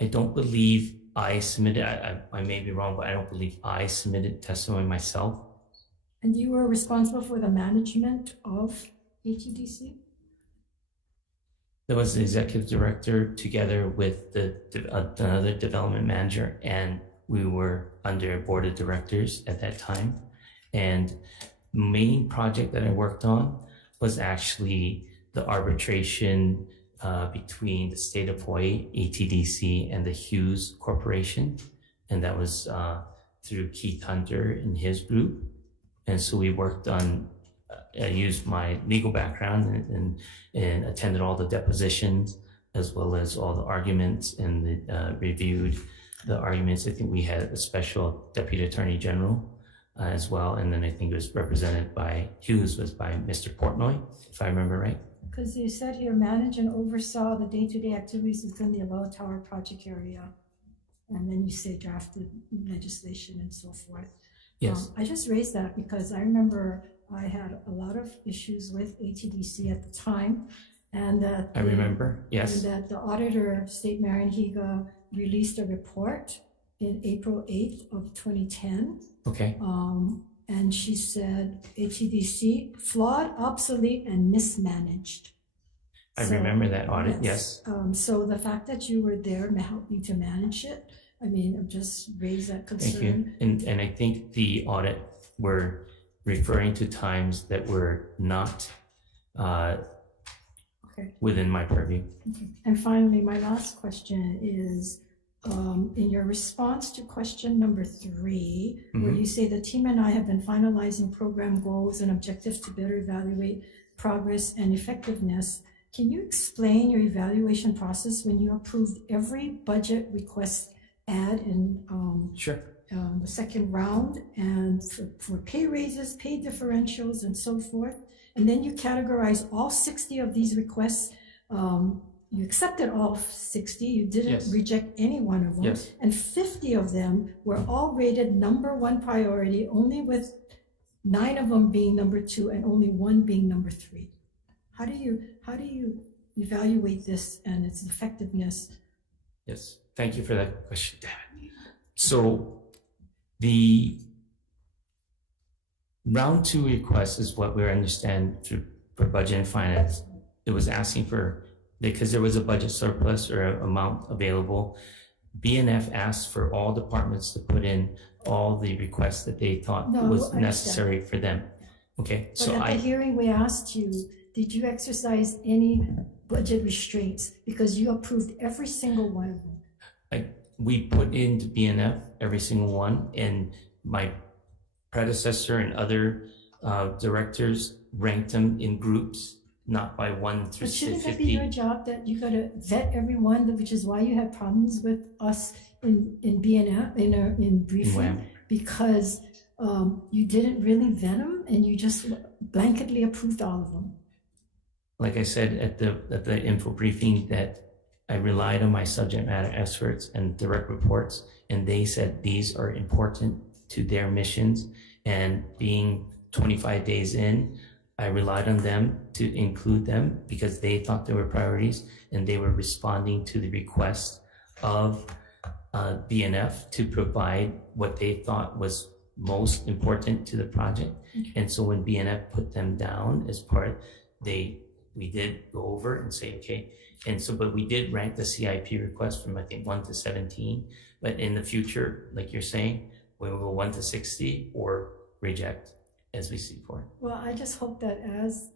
I don't believe I submitted, I may be wrong, but I don't believe I submitted testimony myself. And you were responsible for the management of ATDC? There was the executive director together with another development manager, and we were under board of directors at that time. And main project that I worked on was actually the arbitration between the state of Hawaii, ETDC, and the Hughes Corporation. And that was through Keith Hunter and his group. And so we worked on, I used my legal background and attended all the depositions as well as all the arguments and reviewed the arguments. I think we had a special deputy attorney general as well. And then I think it was represented by, Hughes was by Mr. Portnoy, if I remember right. Because you said here, manage and oversaw the day-to-day activities within the Aloha Tower project area. And then you say drafted legislation and so forth. Yes. I just raised that because I remember I had a lot of issues with ATDC at the time. And that I remember, yes. And that the auditor, State Marian Higa, released a report in April 8th of 2010. Okay. And she said ATDC flawed, obsolete, and mismanaged. I remember that audit, yes. So the fact that you were there helped you to manage it. I mean, just raise that concern. Thank you. And I think the audit were referring to times that were not within my purview. Okay. And finally, my last question is, in your response to question number 3, where you say the team and I have been finalizing program goals and objectives to better evaluate progress and effectiveness. Can you explain your evaluation process when you approved every budget request add in Sure. The second round and for pay raises, pay differentials, and so forth? And then you categorize all 60 of these requests. You accepted all 60, you didn't reject any one of them. Yes. And 50 of them were all rated #1 priority, only with 9 of them being #2 and only 1 being #3. How do you evaluate this and its effectiveness? Yes, thank you for that question, David. So the round 2 request is what we understand for budget and finance. It was asking for, because there was a budget surplus or amount available, BNF asked for all departments to put in all the requests that they thought was necessary for them. Okay, But so at the hearing we asked you, did you exercise any budget restraints? Because you approved every single one of them. We put into BNF every single one, and my predecessor and other directors ranked them in groups, not by 1 through 50. But shouldn't that be your job, that you gotta vet everyone, which is why you had problems with us in BNF, in briefing, because you didn't really vet them and you just blanketly approved all of them. Like I said at the info briefing, that I relied on my subject matter experts and direct reports, and they said these are important to their missions. And being 25 days in, I relied on them to include them because they thought they were priorities, and they were responding to the request of BNF to provide what they thought was most important to the project. And so when BNF put them down as part, we did go over and say, okay. And so, but we did rank the CIP request from, I think, 1 to 17. But in the future, like you're saying, we will go 1 to 60 or reject as we see for it. Well, I just hope that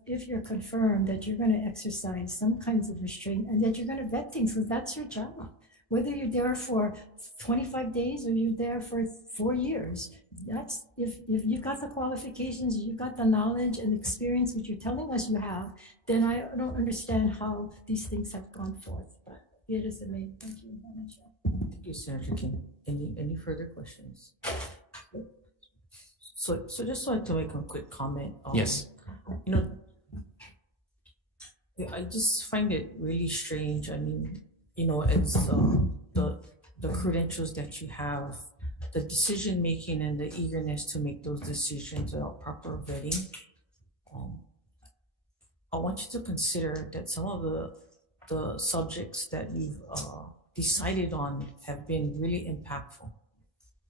if you're confirmed, that you're going to exercise some kinds of restraint and that you're going to vet things, because that's your job. Whether you're there for 25 days or you're there for 4 years, that's if you got the qualifications, you got the knowledge and experience which you're telling us you have, then I don't understand how these things have gone forth. But it is amazing. Thank you, Madam Chair. Thank you, Senator King. Any further questions? So just like to make a quick comment. Yes. You know, I just find it really strange. I mean, you know, it's the credentials that you have, the decision making and the eagerness to make those decisions without proper vetting. I want you to consider that some of the subjects that you've decided on have been really impactful.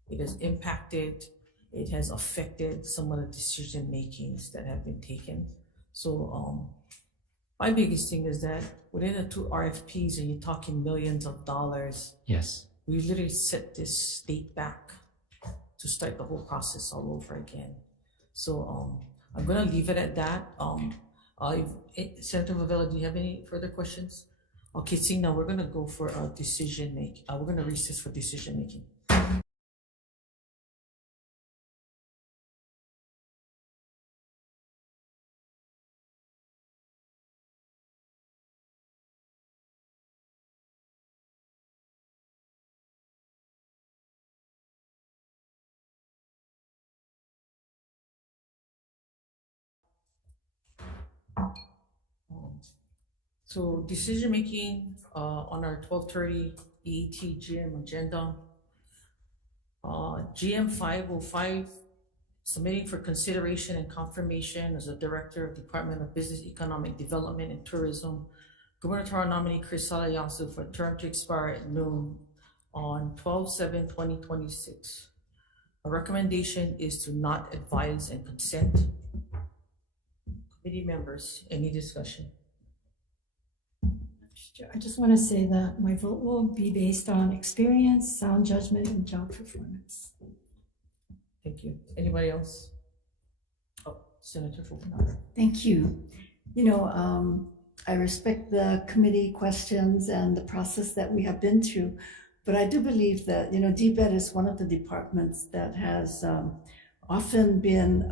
It has impacted, it has affected some of the decision makings that have been taken. So My biggest thing is that within the two RFPs, and you're talking millions of dollars, Yes. we literally set this state back to start the whole process all over again. So I'm gonna leave it at that. Senator Vavella, do you have any further questions? Okay, seeing now, we're gonna go for a decision making. We're gonna recess for decision making. So decision making on our 12:30 EET GM agenda. GM 505, submitting for consideration and confirmation as a Director of Department of Business, Economic Development and Tourism, Gubernatorial nominee Chris Salayasu for a term to expire at noon on 12/7/2026. A recommendation is to not advise and consent. Committee members, any discussion? I just want to say that my vote will be based on experience, sound judgment, and job performance. Thank you. Anybody else? Oh, Senator Fukunaga. Thank you. You know, I respect the committee questions and the process that we have been through, but I do believe that, you know, DBED is one of the departments that has often been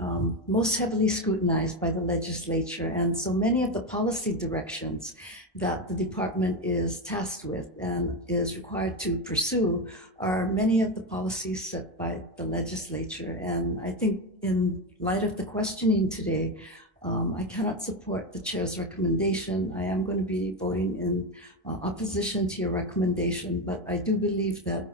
most heavily scrutinized by the legislature. And so many of the policy directions that the department is tasked with and is required to pursue are many of the policies set by the legislature. And I think in light of the questioning today, I cannot support the chair's recommendation. I am going to be voting in opposition to your recommendation, but I do believe that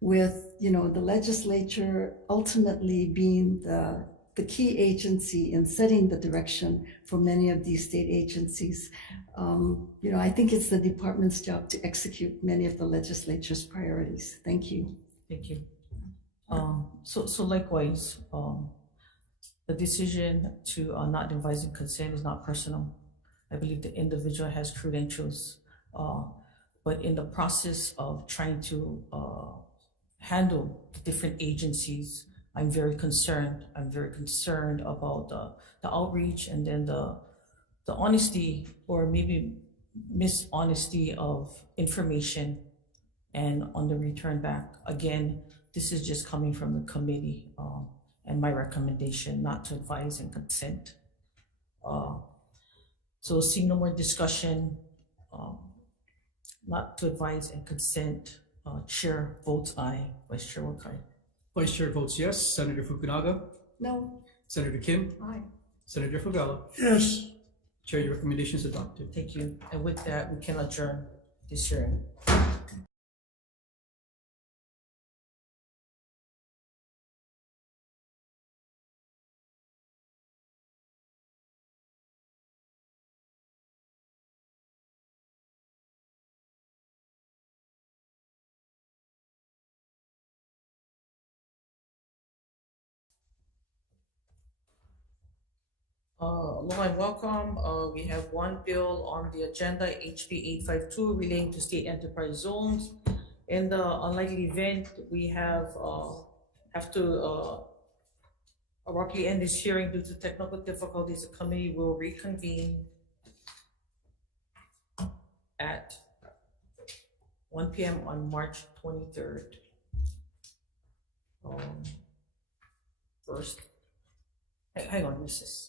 with, you know, the legislature ultimately being the key agency in setting the direction for many of these state agencies, you know, I think it's the department's job to execute many of the legislature's priorities. Thank you. Thank you. So likewise, the decision to not advise and consent is not personal. I believe the individual has credentials, but in the process of trying to handle the different agencies, I'm very concerned. I'm very concerned about the outreach and then the honesty or maybe mishonesty of information and on the return back. Again, this is just coming from the committee and my recommendation not to advise and consent. So seeing no more discussion, not to advise and consent, Chair votes aye. Vice Chair Wakai. Vice Chair votes yes. Senator Fukunaga? No. Senator Kim? Aye. Senator Favela? Yes. Chair, your recommendation is adopted. Thank you. And with that, we can adjourn this hearing. Hello and welcome. We have one bill on the agenda, HB 852, relating to state enterprise zones. In the unlikely event, we have to abruptly end this hearing due to technical difficulties. The committee will reconvene at 1 p.m. on March 23rd. First, hang on, Mrs.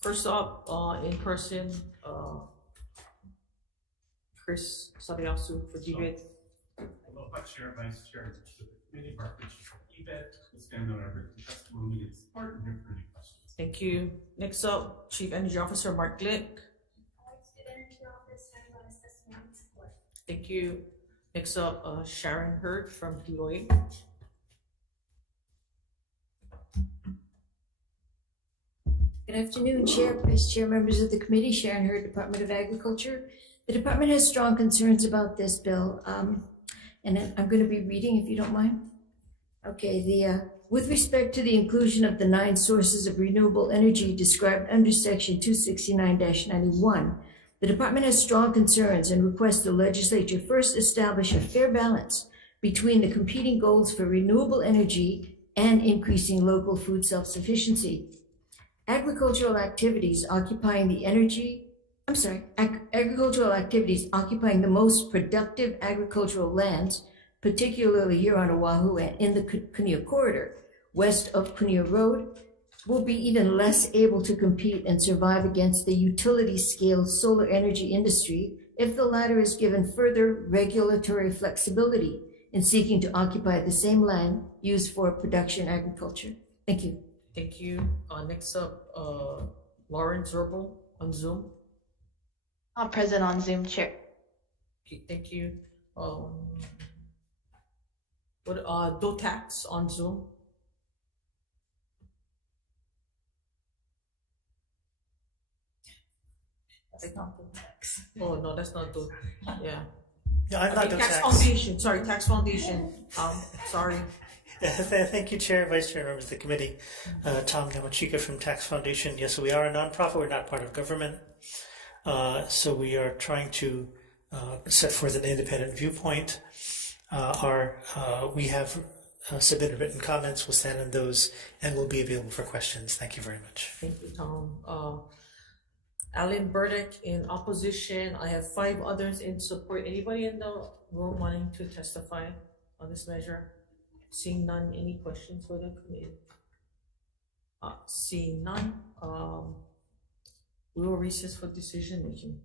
First up, in person, Chris Salayasu for debate. Hello, Chair, Vice Chair, the committee, Mark Richards from EBET, will stand on our written testimony and support and hear for any questions. Thank you. Next up, Chief Energy Officer Mark Glick. Thank you. Next up, Sharon Hurd from DOA. Good afternoon, Chair, Vice Chair, members of the committee. Sharon Hurd, Department of Agriculture. The department has strong concerns about this bill, and I'm going to be reading, if you don't mind. Okay, with respect to the inclusion of the 9 sources of renewable energy described under Section 269-91, the department has strong concerns and requests the legislature first establish a fair balance between the competing goals for renewable energy and increasing local food self-sufficiency. Agricultural activities occupying the most productive agricultural lands, particularly here on Oahu and in the Kunia Corridor, west of Kunia Road, will be even less able to compete and survive against the utility-scale solar energy industry if the latter is given further regulatory flexibility in seeking to occupy the same land used for production agriculture. Thank you. Thank you. Next up, Lauren Zerbel on Zoom. I'm present on Zoom, Chair. Okay, thank you. Dotax on Zoom. That's not the tax. Oh, no, that's not Do. Yeah. No, I'm not Tax Dotax. Foundation. Sorry, Tax Foundation. Sorry. Thank you, Chair, Vice Chair, members of the committee. Tom Yamachika from Tax Foundation. Yes, we are a nonprofit. We're not part of government. So we are trying to set forth an independent viewpoint. We have submitted written comments. We'll stand on those and we'll be available for questions. Thank you very much. Thank you, Tom. Alan Burdick in opposition. I have 5 others in support. Anybody in the room wanting to testify on this measure? Seeing none, any questions for the committee? Seeing none, we will recess for decision making.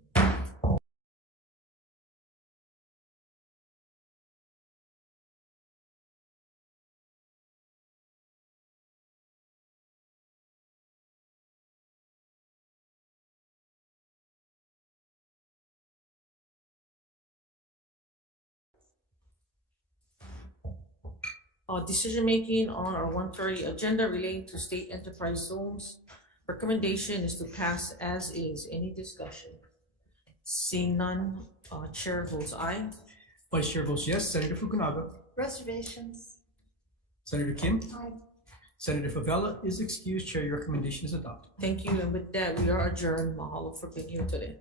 Decision making on our 1:30 agenda relating to state enterprise zones. Recommendation is to pass as is. Any discussion? Seeing none, chair votes aye. Vice Chair votes yes. Senator Fukunaga. Reservations. Senator Kim. Aye. Senator Favela is excused. Chair, your recommendation is adopted. Thank you, and with that, we are adjourned. Mahalo for being here today.